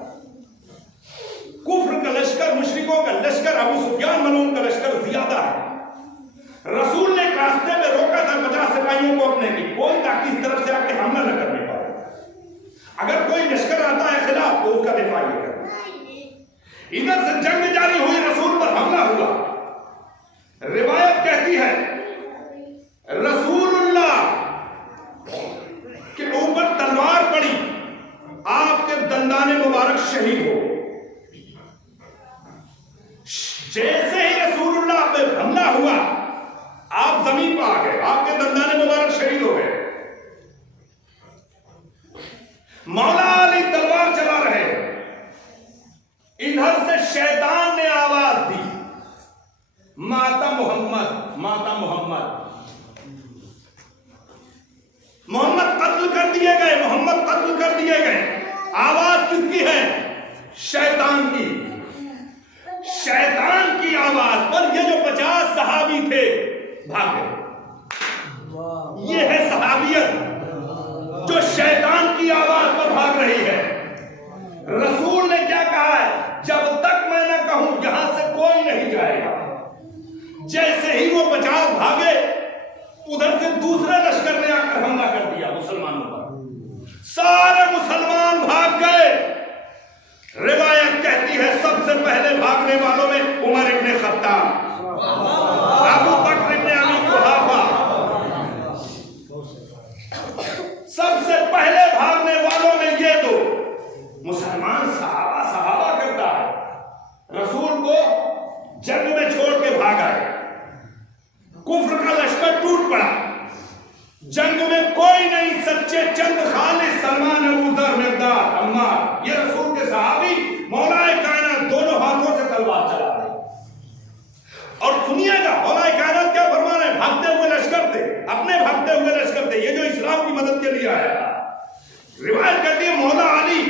کفر کا لشکر، مشرکوں کا لشکر، ابو سفیان ملعون کا لشکر زیادہ ہے۔ رسول نے راستے میں روکا تھا 50 سپاہیوں کو اپنے کی، کوئی تاکہ اس طرف سے آ کے حملہ نہ کرنے پائے، اگر کوئی لشکر آتا ہے خلاف تو اس کا دفاع یہ کرے۔ ادھر سے جنگ جاری ہوئی، رسول پر حملہ ہوا۔ روایت کہتی ہے رسول اللہ کے اوپر تلوار پڑی، آپ کے دندان مبارک شہید ہو گئے۔ جیسے ہی رسول اللہ پہ حملہ ہوا آپ زمین پہ آ گئے، آپ کے دندان مبارک شہید ہو گئے۔ مولا علی تلوار چلا رہے، ادھر سے شیطان نے آواز دی ماتا محمد، ماتا محمد، محمد قتل کر دیے گئے، محمد قتل کر دیے گئے۔ آواز کس کی ہے؟ شیطان کی۔ شیطان کی آواز پر یہ جو 50 صحابی تھے بھاگے۔ یہ ہے صحابیت جو شیطان کی آواز پر بھاگ رہی ہے۔ رسول نے کیا کہا ہے؟ جب تک میں نہ کہوں یہاں سے کوئی نہیں جائے گا۔ جیسے ہی وہ 50 بھاگے، ادھر سے دوسرے لشکر نے آ کر حملہ کر دیا مسلمانوں پر، سارے مسلمان بھاگ گئے۔ روایت کہتی ہے سب سے پہلے بھاگنے والوں میں عمر ابن خطاب، ابو بکر ابن ابی قحافہ، سب سے پہلے بھاگنے والوں میں یہ دو۔ مسلمان صحابہ کرتا ہے، رسول کو جنگ میں چھوڑ کے بھاگ آئے، کفر کا لشکر ٹوٹ پڑا، جنگ میں کوئی نہیں، سچے چند خالص سلمان، ابو ذر، مقداد، عمار، یہ رسول کے صحابی مولا کائنات دونوں ہاتھوں سے تلوار چلا رہے۔ اور سنیے گا مولا کائنات کیا فرما رہے ہیں؟ بھاگتے ہوئے لشکر تھے، اپنے بھاگتے ہوئے لشکر تھے، یہ جو اسلام کی مدد کے لیے آیا تھا۔ روایت کہتی ہے مولا علی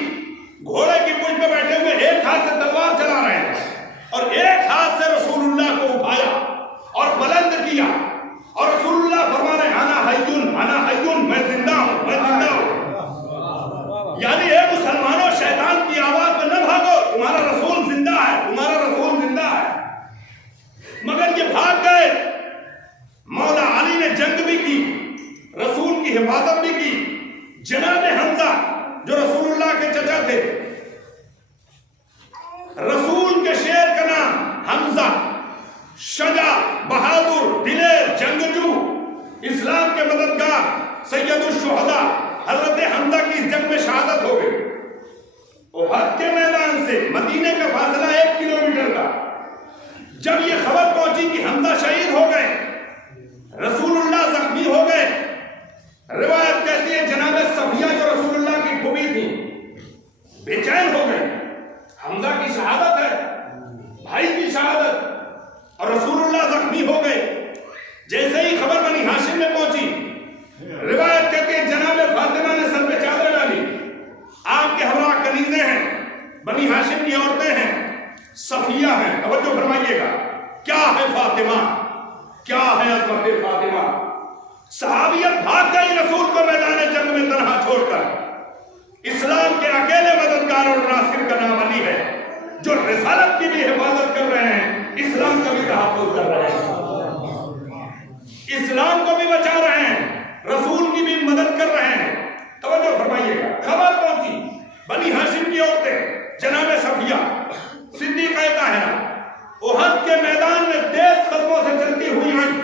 گھوڑے کی پشت پہ بیٹھے ہوئے ایک ہاتھ سے تلوار چلا رہے ہیں اور ایک ہاتھ سے رسول اللہ کو اٹھایا اور بلند کیا، اور رسول اللہ فرما رہے ہیں انا حیون، انا حیون، میں زندہ ہوں، میں زندہ ہوں۔ یعنی اے مسلمانوں، شیطان کی آواز میں نہ بھاگو، تمہارا رسول زندہ ہے، تمہارا رسول زندہ ہے۔ مگر یہ بھاگ گئے۔ مولا علی نے جنگ بھی کی، رسول کی حفاظت بھی کی۔ جناب حمزہ جو رسول اللہ کے چچا تھے، رسول کے شیر کا نام حمزہ، شجاع، بہادر، دلیر، جنگجو، اسلام کے مددگار، سید الشہداء، حضرت حمزہ کی اس جنگ میں شہادت ہو گئی۔ احد کے میدان سے مدینے کا فاصلہ 1 کلومیٹر کا۔ جب یہ خبر پہنچی کہ حمزہ شہید ہو گئے، رسول اللہ زخمی ہو گئے، روایت کہتی ہے جناب صفیہ جو رسول اللہ کی پھوپھی تھی بے چین ہو گئے۔ حمزہ کی شہادت ہے، بھائی کی شہادت، اور رسول اللہ زخمی ہو گئے۔ جیسے ہی خبر بنی ہاشم میں پہنچی، روایت کہتی ہے جناب فاطمہ نے سر پہ چادر ڈالی، آپ کے ہمراہ کنیزیں ہیں، بنی ہاشم کی عورتیں ہیں، صفیہ ہیں۔ توجہ فرمائیے گا، کیا ہے فاطمہ، کیا ہے عظمت فاطمہ۔ صحابیت بھاگ گئی رسول کو میدان جنگ میں تنہا چھوڑ کر۔ اسلام کے اکیلے مددگار اور ناصر کا نام علی ہے، جو رسالت کی بھی حفاظت کر رہے ہیں، اسلام کا بھی تحفظ کر رہے ہیں، اسلام کو بھی بچا رہے ہیں، رسول کی بھی مدد کر رہے ہیں۔ توجہ فرمائیے گا، خبر پہنچی، بنی ہاشم کی عورتیں جناب صفیہ صدیقہ طاہرہ احد کے میدان میں تیز قدموں سے چلتی ہوئی آئی۔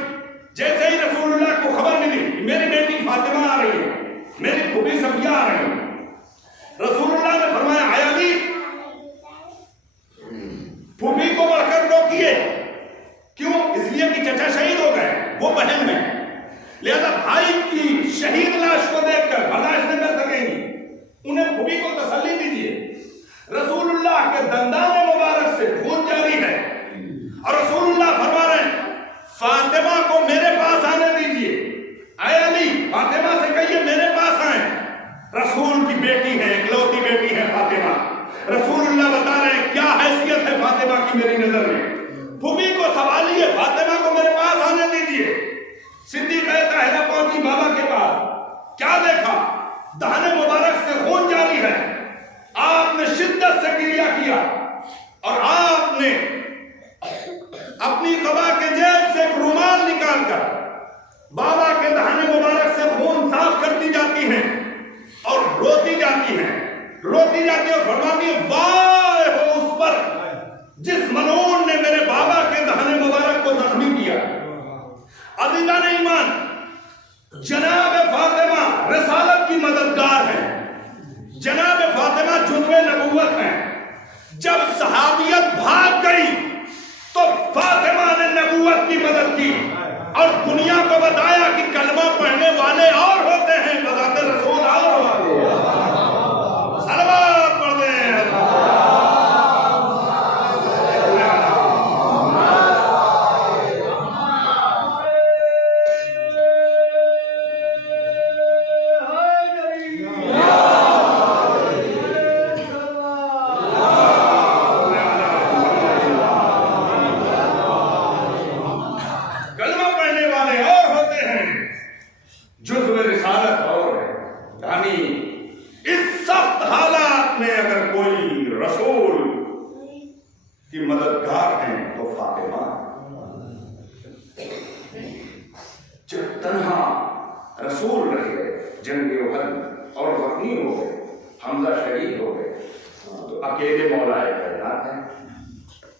جیسے ہی رسول اللہ کو خبر ملی میری بیٹی فاطمہ آ رہی ہے، میری پھوپھی صفیہ آ رہی ہے، رسول اللہ نے فرمایا آیا علی، پھوپھی کو بڑھ کر روکیے۔ کیوں؟ اس لیے کہ چچا شہید ہو گئے، وہ بہن ہے، لہذا بھائی کی شہید لاش کو دیکھ کر برداشت نہیں کر سکیں گی، انہیں پھوپھی کو تسلی دیجیے۔ رسول اللہ کے دندان مبارک سے خون جاری ہے، اور رسول اللہ فرما رہے ہیں فاطمہ کو میرے پاس آنے دیجیے۔ اے علی، فاطمہ سے کہیے میرے پاس آئیں، رسول کی بیٹی ہے، اکلوتی بیٹی ہے فاطمہ۔ رسول اللہ بتا رہے ہیں کیا حیثیت ہے فاطمہ کی میری نظر میں، پھوپھی کو سنبھالیے، فاطمہ کو میرے پاس آنے دیجیے۔ صدیقہ طاہرہ پہنچی بابا کے پاس، کیا دیکھا؟ دہنے مبارک سے خون جاری ہے، شدت سے گریہ کیا اور آپ نے اپنی قبا کے جیب سے ایک رومال نکال کر بابا کے دہنے مبارک سے خون صاف کرتی جاتی ہیں اور روتی جاتی ہیں اور فرماتی ہیں وائے ہو اس پر جس ملعون نے میرے بابا کے دہنے مبارک کو زخمی کیا۔ عزیزان ایمان، جناب فاطمہ رسالت کی مددگار ہے، جناب فاطمہ جزو نبوت ہیں۔ جب صحابیت بھاگ گئی تو فاطمہ نے نبوت کی مدد کی اور دنیا کو بتایا کہ کلمہ پڑھنے والے اور ہوتے ہیں، بذات رسول اور ہوتے ہیں۔ صلوات پڑھتے ہیں۔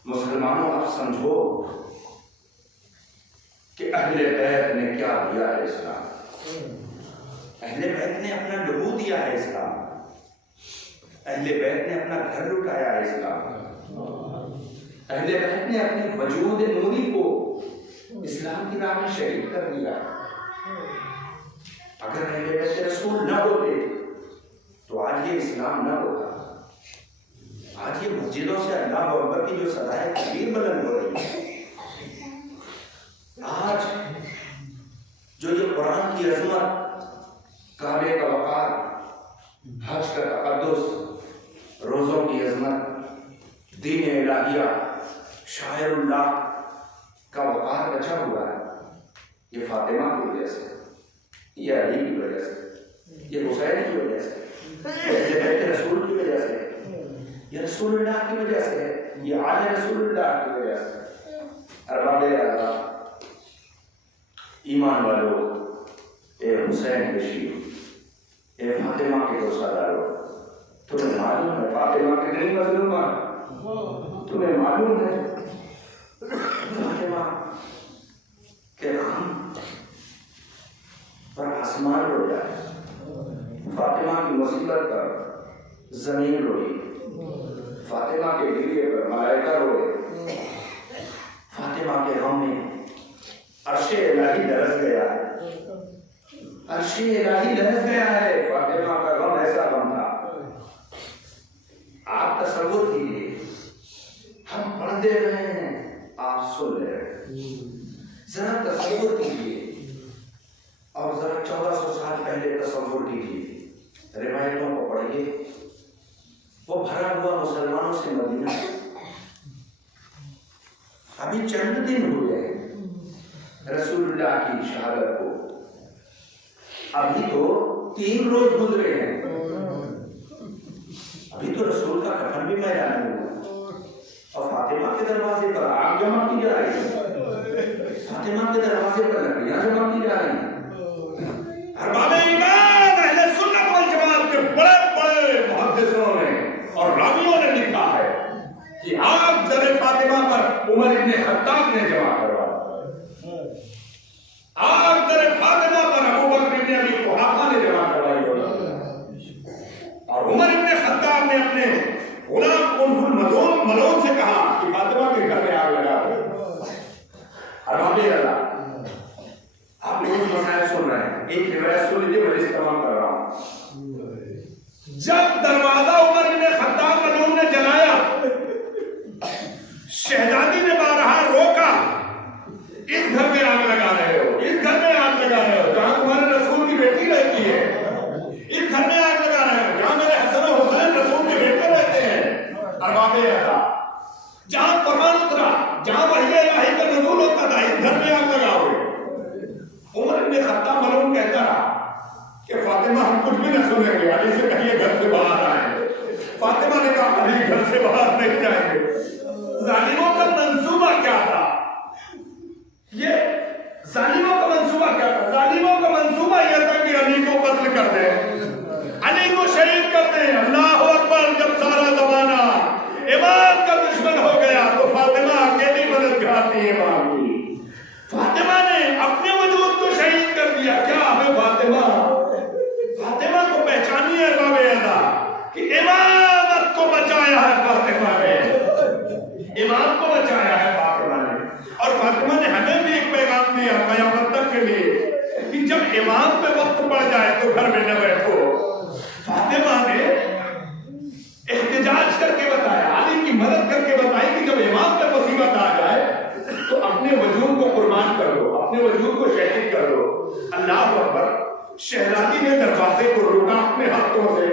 مسلمانوں آپ سمجھو کہ اہل بیت نے کیا دیا ہے اسلام۔ اہل بیت نے اپنا لہو دیا ہے اسلام، اہل بیت نے اپنا گھر لٹایا ہے اسلام، اہل بیت نے اپنے وجود نوری کو اسلام کی راہ میں شہید کر دیا۔ اگر اہل بیت رسول نہ ہوتے تو آج یہ اسلام نہ ہوتا۔ آج یہ مسجدوں سے اللہ اکبر کی جو صدائے تکبیر بلند ہو رہی ہے، آج جو یہ قرآن کی عظمت، کعبے کا وقار، حج کا تقدس، روزوں کی عظمت، دین الہیہ، شاعر اللہ کا وقار بچا ہوا ہے، یہ فاطمہ کی وجہ سے، یہ علی کی وجہ سے، یہ حسین کی وجہ سے، یہ بیت رسول کی وجہ سے، یہ رسول اللہ کی وجہ سے ہے، یہ آل رسول اللہ کی وجہ سے۔ ارباب اللہ، ایمان والو، اے حسین کے شیخ، اے فاطمہ کے دوسرا دارو، تمہیں معلوم ہے فاطمہ کتنی مظلومہ ہے؟ تمہیں معلوم ہے فاطمہ کے غم پر آسمان رو جائے، فاطمہ کی مصیبت پر زمین روئی، فاطمہ کے گریے پر ملائکہ روئے، فاطمہ کے غم میں عرش الہی لرز گیا ہے، عرش الہی لرز گیا ہے۔ فاطمہ کا غم ایسا غم تھا، آپ تصور کیجیے، ہم پڑھ دے رہے ہیں، آپ سن لے رہے ہیں، ذرا تصور کیجیے، اور ذرا 1400 سال پہلے تصور کیجیے، روایتوں کو پڑھیے، وہ بھرا ہوا مسلمانوں سے مدینہ، ابھی چند دن ہوئے رسول اللہ کی شہادت کو، ابھی تو 3 روز گزرے ہیں، ابھی تو رسول کا کفن بھی میدان میں ہوا، اور فاطمہ کے دروازے پر آگ جمع کی جا رہی ہے، فاطمہ کے دروازے پر لکڑیاں جمع کی جا رہی ہیں۔ ارباب ایمان، اہل سنت والجماعت کے بڑے بڑے محدثوں نے اور راویوں نے لکھا ہے کہ آگ در فاطمہ پر عمر ابن خطاب نے جمع کروایا، آگ در فاطمہ پر ابو بکر ابن ابی قحافہ نے جمع کروائی، اور عمر ابن خطاب نے اپنے غلام کنز ملعون سے کہا کہ فاطمہ کے گھر میں آگ لگا دو۔ ارباب اللہ، آپ روز مسائل سن رہے ہیں، ایک روایت سن لیجیے، میں استعمال کر رہا ہوں۔ جب دروازہ عمر ابن خطاب ملعون نے جلایا، شہزادی نے بارہا روکا، اس گھر میں آگ لگا رہے ہو، اس گھر میں آگ لگا رہے ہو جہاں تمہارے رسول کی بیٹی رہتی ہے، اس گھر میں آگ لگا رہے ہو جہاں میرے حسن و حسین رسول کے بیٹے رہتے ہیں۔ ارباب ایسا، جہاں قرآن اترا، جہاں وحی الہی کا نزول ہوتا تھا، اس گھر میں آگ لگاؤ گے۔ عمر ابن خطاب ملعون کہتا رہا کہ فاطمہ ہم کچھ بھی نہ سنیں گے، علی سے کہیے گھر سے باہر آئیں۔ تھا علی گھر سے باہر نہیں جائیں گے. ظالموں کا منصوبہ کیا تھا؟ یہ ظالموں کا منصوبہ کیا تھا؟ ظالموں کا منصوبہ یہ تھا کہ علی کو قتل کر دیں, علی کو شہید کر دیں. اللہ اکبر. جب سارا زمانہ امام کا دشمن ہو گیا تو فاطمہ اکیلی مددگار تھی امام کی. فاطمہ نے اپنے وجود کو شہید کر دیا. کیا ہے فاطمہ؟ فاطمہ کو پہچانی ہے باب اعلیٰ کہ امامت کو بچایا ہے فاطمہ نے, امام کو بچایا ہے فاطمہ نے. اور فاطمہ نے ہمیں بھی ایک پیغام دیا قیامت تک کے لیے کہ جب امام پہ وقت پڑ جائے تو گھر میں نہ بیٹھو. فاطمہ نے احتجاج کر کے بتایا, علی کی مدد کر کے بتائی کہ جب امام پہ مصیبت آ جائے تو اپنے وجود کو قربان کر دو, اپنے وجود کو شہید کر دو. اللہ اکبر. شہزادی نے دروازے کو روکا اپنے ہاتھوں سے,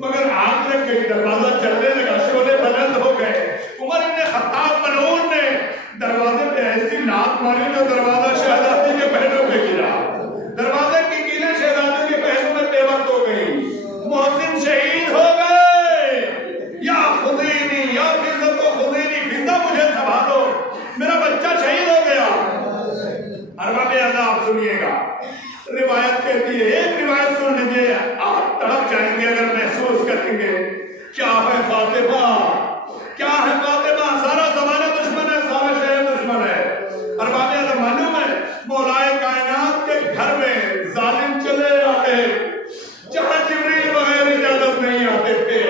مگر آگ لگ گئی, دروازہ چلنے لگا, شعلے بلند ہو گئے. عمر ابن خطاب ملعون نے دروازے پہ ایسی لات ماری جو دروازہ شہزادی کے پہنوں پہ گرا. دروازے کی کیلیں شہزادی کے پہنوں میں پیوست ہو گئی. محسن شہید ہو گئے. یا خذینی یا فضت و خذینی, فضا مجھے سنبھالو, میرا بچہ شہید ہو گیا. ارباب عذاب سنیے گا, روایت کہتی ہے, ایک روایت سن لیجیے, آپ تڑپ جائیں گے اگر محسوس کریں گے. کیا ہے فاطمہ, کیا ہے فاطمہ؟ سارا زمانہ دشمن ہے, سارا شہر دشمن ہے. ارباب عذاب معلوم ہے مولائے کائنات کے گھر میں ظالم چلے آتے جہاں جبریل بغیر اجازت نہیں آتے تھے.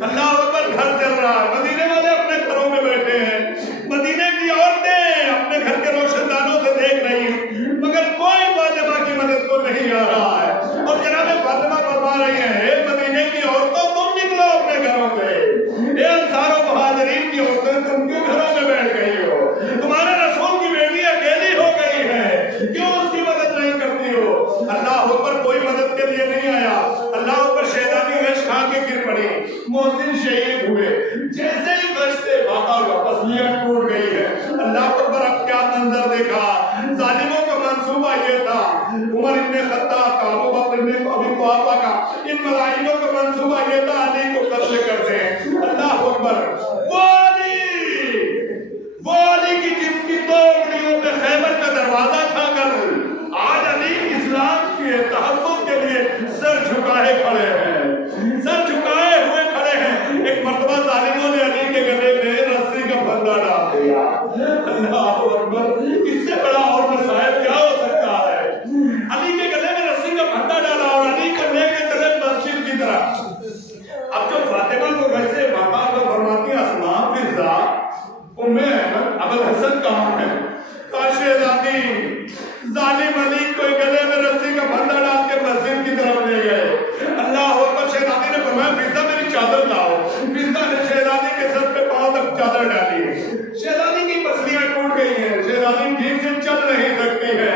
اللہ اکبر. گھر چل رہا ہے, مدینے والے اپنے گھروں میں بیٹھے ہیں, مدینے کی عورتیں اپنے گھر کے روشن دانوں سے دیکھ رہی ہیں, مگر کوئی فاطمہ کی مدد کو نہیں آ رہا ہے. اور جناب فاطمہ فرما رہی ہیں, اے مدینے کی عورتوں تم نکلو اپنے گھروں سے. اے انصار و مہاجرین کی عورتیں تم کیوں گھروں میں بیٹھ گئی ہو؟ تمہارے رسول کی بیٹی اکیلی ہو گئی ہے, کیوں اس کی مدد نہیں کرتی ہو؟ اللہ اوپر کوئی مدد کے لیے نہیں آیا. اللہ اوپر شہزادی غش کھا کے گر پڑی, محسن شہید ہوئے. جیسے ہی غش سے بھاگا ہوا پسلیاں ٹوٹ گئی ہے. اللہ اوپر اب کیا منظر دیکھا, ظالموں کا منصوبہ یہ تھا. عمر ابن خطاب کا, ابو بکر ابن ابی قحافہ کا, ان ملائنوں کا منصوبہ یہ تھا علی کو قتل کر دیں. اللہ اکبر. وہ علی کی جس کی دو انگلیوں پہ خیبر کا دروازہ تھا کر آج علی اسلام کے تحفظ کے لیے سر جھکائے کھڑے ہیں, سر جھکائے ہوئے کھڑے ہیں. ایک مرتبہ ظالموں نے علی کے گلے میں رسی کا پھندا ڈال دیا. اللہ اکبر. اس سے بڑا اور مسائل کیا ہو سکتا ہے؟ علی کے گلے میں رسی کا پھندا ڈالا اور علی کو لے کے چلے مسجد کی طرف. اب جو فاطمہ کو ویسے واقعہ کو فرماتی ہیں اسماء, فضا, ام احمد, ابو الحسن کہاں ہے؟ شہزادی ظالم علی کو گلے میں رسی کا پھندا ڈال کے مسجد کی طرف لے گئے. اللہ اکبر. شہزادی نے فرمایا فضا میری چادر لاؤ. فضا نے شہزادی کے سر پہ پاؤں تک چادر ڈالی. شہزادی کی پسلیاں ٹوٹ گئی ہیں, شہزادی ٹھیک سے چل نہیں سکتی ہے.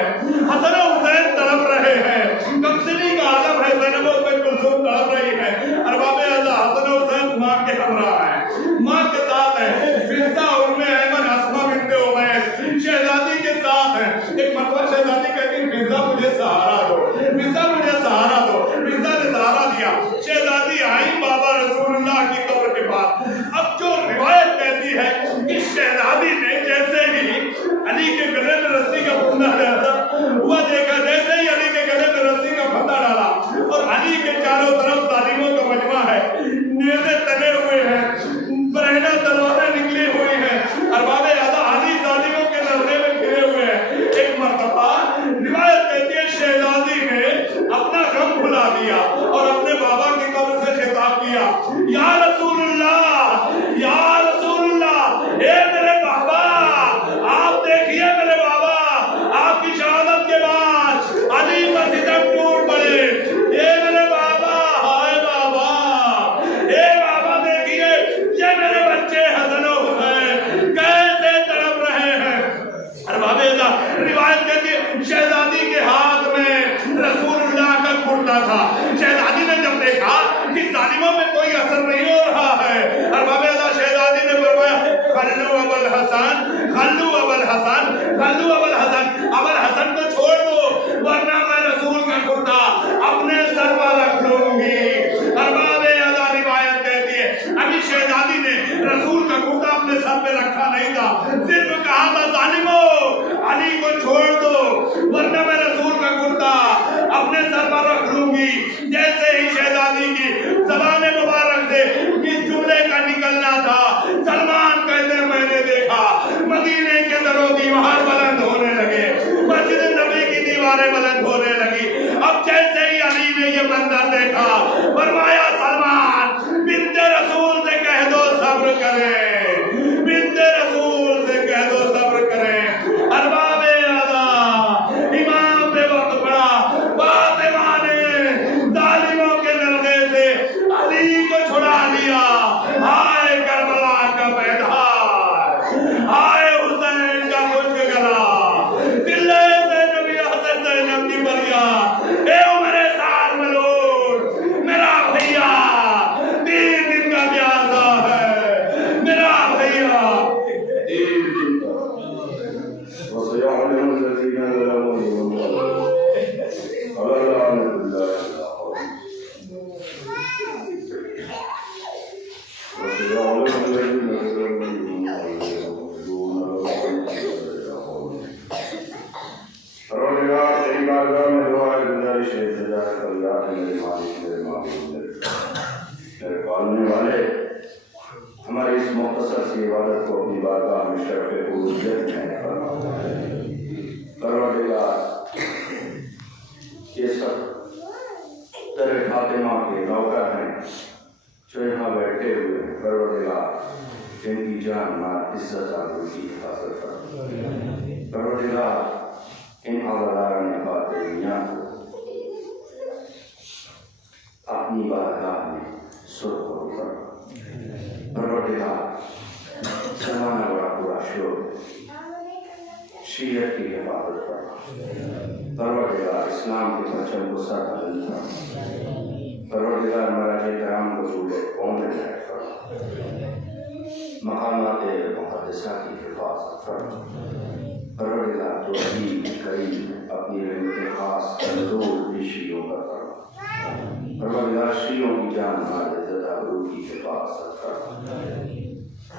حسن و حسین تڑپ رہے ہیں, کمسنی کا عالم ہے, زینب بنت کلثوم تڑپ رہی ہے. ارباب اعلیٰ حسن و حسین ماں کے ہمراہ ہیں, ماں کے ساتھ ہیں. فضا ام احمد اسماء بنت عمیس شہزادی کے ساتھ ہیں. ایک مرتبہ شہزادی کہتی ہیں فضا مجھے سہارا دو, فضا مجھے سہارا دو. فضا نے سہارا دیا. شہزادی آئی بابا رسول اللہ کی قبر کے پاس. اب جو روایت کہتی ہے کہ شہزادی نے جیسے ہی علی کے گلے میں رسی کا پھندا ڈالا, وہ دیکھا جیسے ہی علی کے گلے میں رسی کا پھندا ڈالا اور علی کے چاروں طرف ظالموں کا مجمع ہے, نیزے تنے ہوئے ہیں, برہنہ تلواریں نکلی ہوئی ہیں. ارباب اعلیٰ علی ظالموں کے نظرے میں گھرے ہوئے ہیں. ایک مرتبہ روایت کہتی ہے شہزادی نے اپنا غم بھلا دیا اور اپنے بابا کی قبر سے خطاب کیا, یا رسول اللہ, یا رسول اللہ, اے میرے بابا, آپ دیکھیے میرے بابا, آپ کی شہادت کے بعد علی مسجد ٹوٹ پڑے. اے میرے بابا, ہائے بابا, اے بابا دیکھیے یہ میرے بچے حسن و حسین کیسے تڑپ رہے ہیں. ارباب اعلیٰ روایت کہتی ہے شہزادی کے ہاتھ میں رسول اللہ کا کرتا تھا. شہزادی نے جب دیکھا کہ ظالموں میں کوئی اثر نہیں ہو رہا ہے, ارباب اعلیٰ شہزادی نے فرمایا خلو ابو الحسن, خلو ابو الحسن, خلو ابو الحسن, ابو الحسن کو چھوڑ دو ورنہ میں رسول کا کرتا اپنے سر پر رکھ لوں گی. ارباب اعلیٰ روایت کہتی ہے ابھی صرف کہا تھا ظالمو علی کو چھوڑ دو ورنہ میں رسول کا کرتا اپنے سر پر رکھ لوں گی. جیسے ہی شہزادی کی زبان مبارک سے اس جملے کا نکلنا تھا سلمان کہتے میں نے دیکھا مدینے کے در و دیوار بلند ہونے لگے, مسجد نبی کی دیواریں بلند ہونے لگی. اب جیسے ہی علی نے یہ منظر دیکھا فرمایا سلمان بنت رسول سے کہہ دو صبر کریں, بنت رسول سے کہہ دو صبر کریں. ارباب اعلیٰ امام بے وقت پڑا فاطمہ نے ظالموں کے نلغے سے علی کو چھڑا لیا. ہائے کربلا کا بیدار, ہائے حسین کا خشک گلا, دلے سے نبی حسن زینب کی بریا, اے عمر سعد ملون میرا بھیا 3 دن کا پیاسا ہے, میرا بھیا 3 دن کا. وسيعلم الذين ظلموا يوم على لعنة الله وسيعلم الذين ظلموا پروردگار تیری بارگاہ میں دعا گزارش ہے سجائے فریاد میرے مالک میرے معبود میرے پالنے والے ہماری اس مختصر سی عبادت کو اپنی بارگاہ میں شرف عبودیت میں فرما. پروردگار یہ سب در فاطمہ کے نوکر ہیں جو یہاں بیٹھے ہوئے ہیں. پروردگار ان کی جان مال عزت آبرو کی حفاظت فرما. پروردگار ان عذران فاطمیہ کو اپنی بارگاہ میں سرخرو فرما. پروردگار زمانہ بڑا پورا شور شیعت کی حفاظت فرما. پروردگار اسلام کے پرچم کو سر بلند فرما. پروردگار مراجع کرام کو ذل قوم عنایت فرما. مقامات مقدسہ کی حفاظت فرما. پروردگار تو عظیم کریم اپنی رحمت خاص کنزور بھی شیعوں پر فرما. پروردگار شیعوں کی جان مال عزت آبرو کی حفاظت فرما.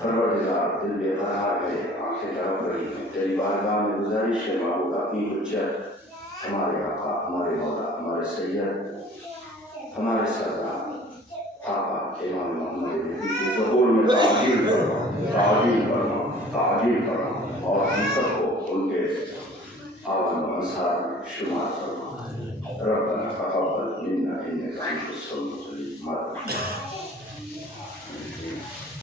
پروردگار دل بے قرار ہے, آنکھیں طرف بڑی ہیں, تیری بارگاہ میں گزارش ہے معبود اپنی حجت ہمارے آقا ہمارے مولا ہمارے سید ہمارے سردار آقا امام محمد نبی کے ظہور میں تعجیل فرما, تعجیل فرما, تعجیل فرما اور ہم سب کو ان کے آوان و انصار شمار فرما. ربنا تقبل منا انك انت السميع العليم.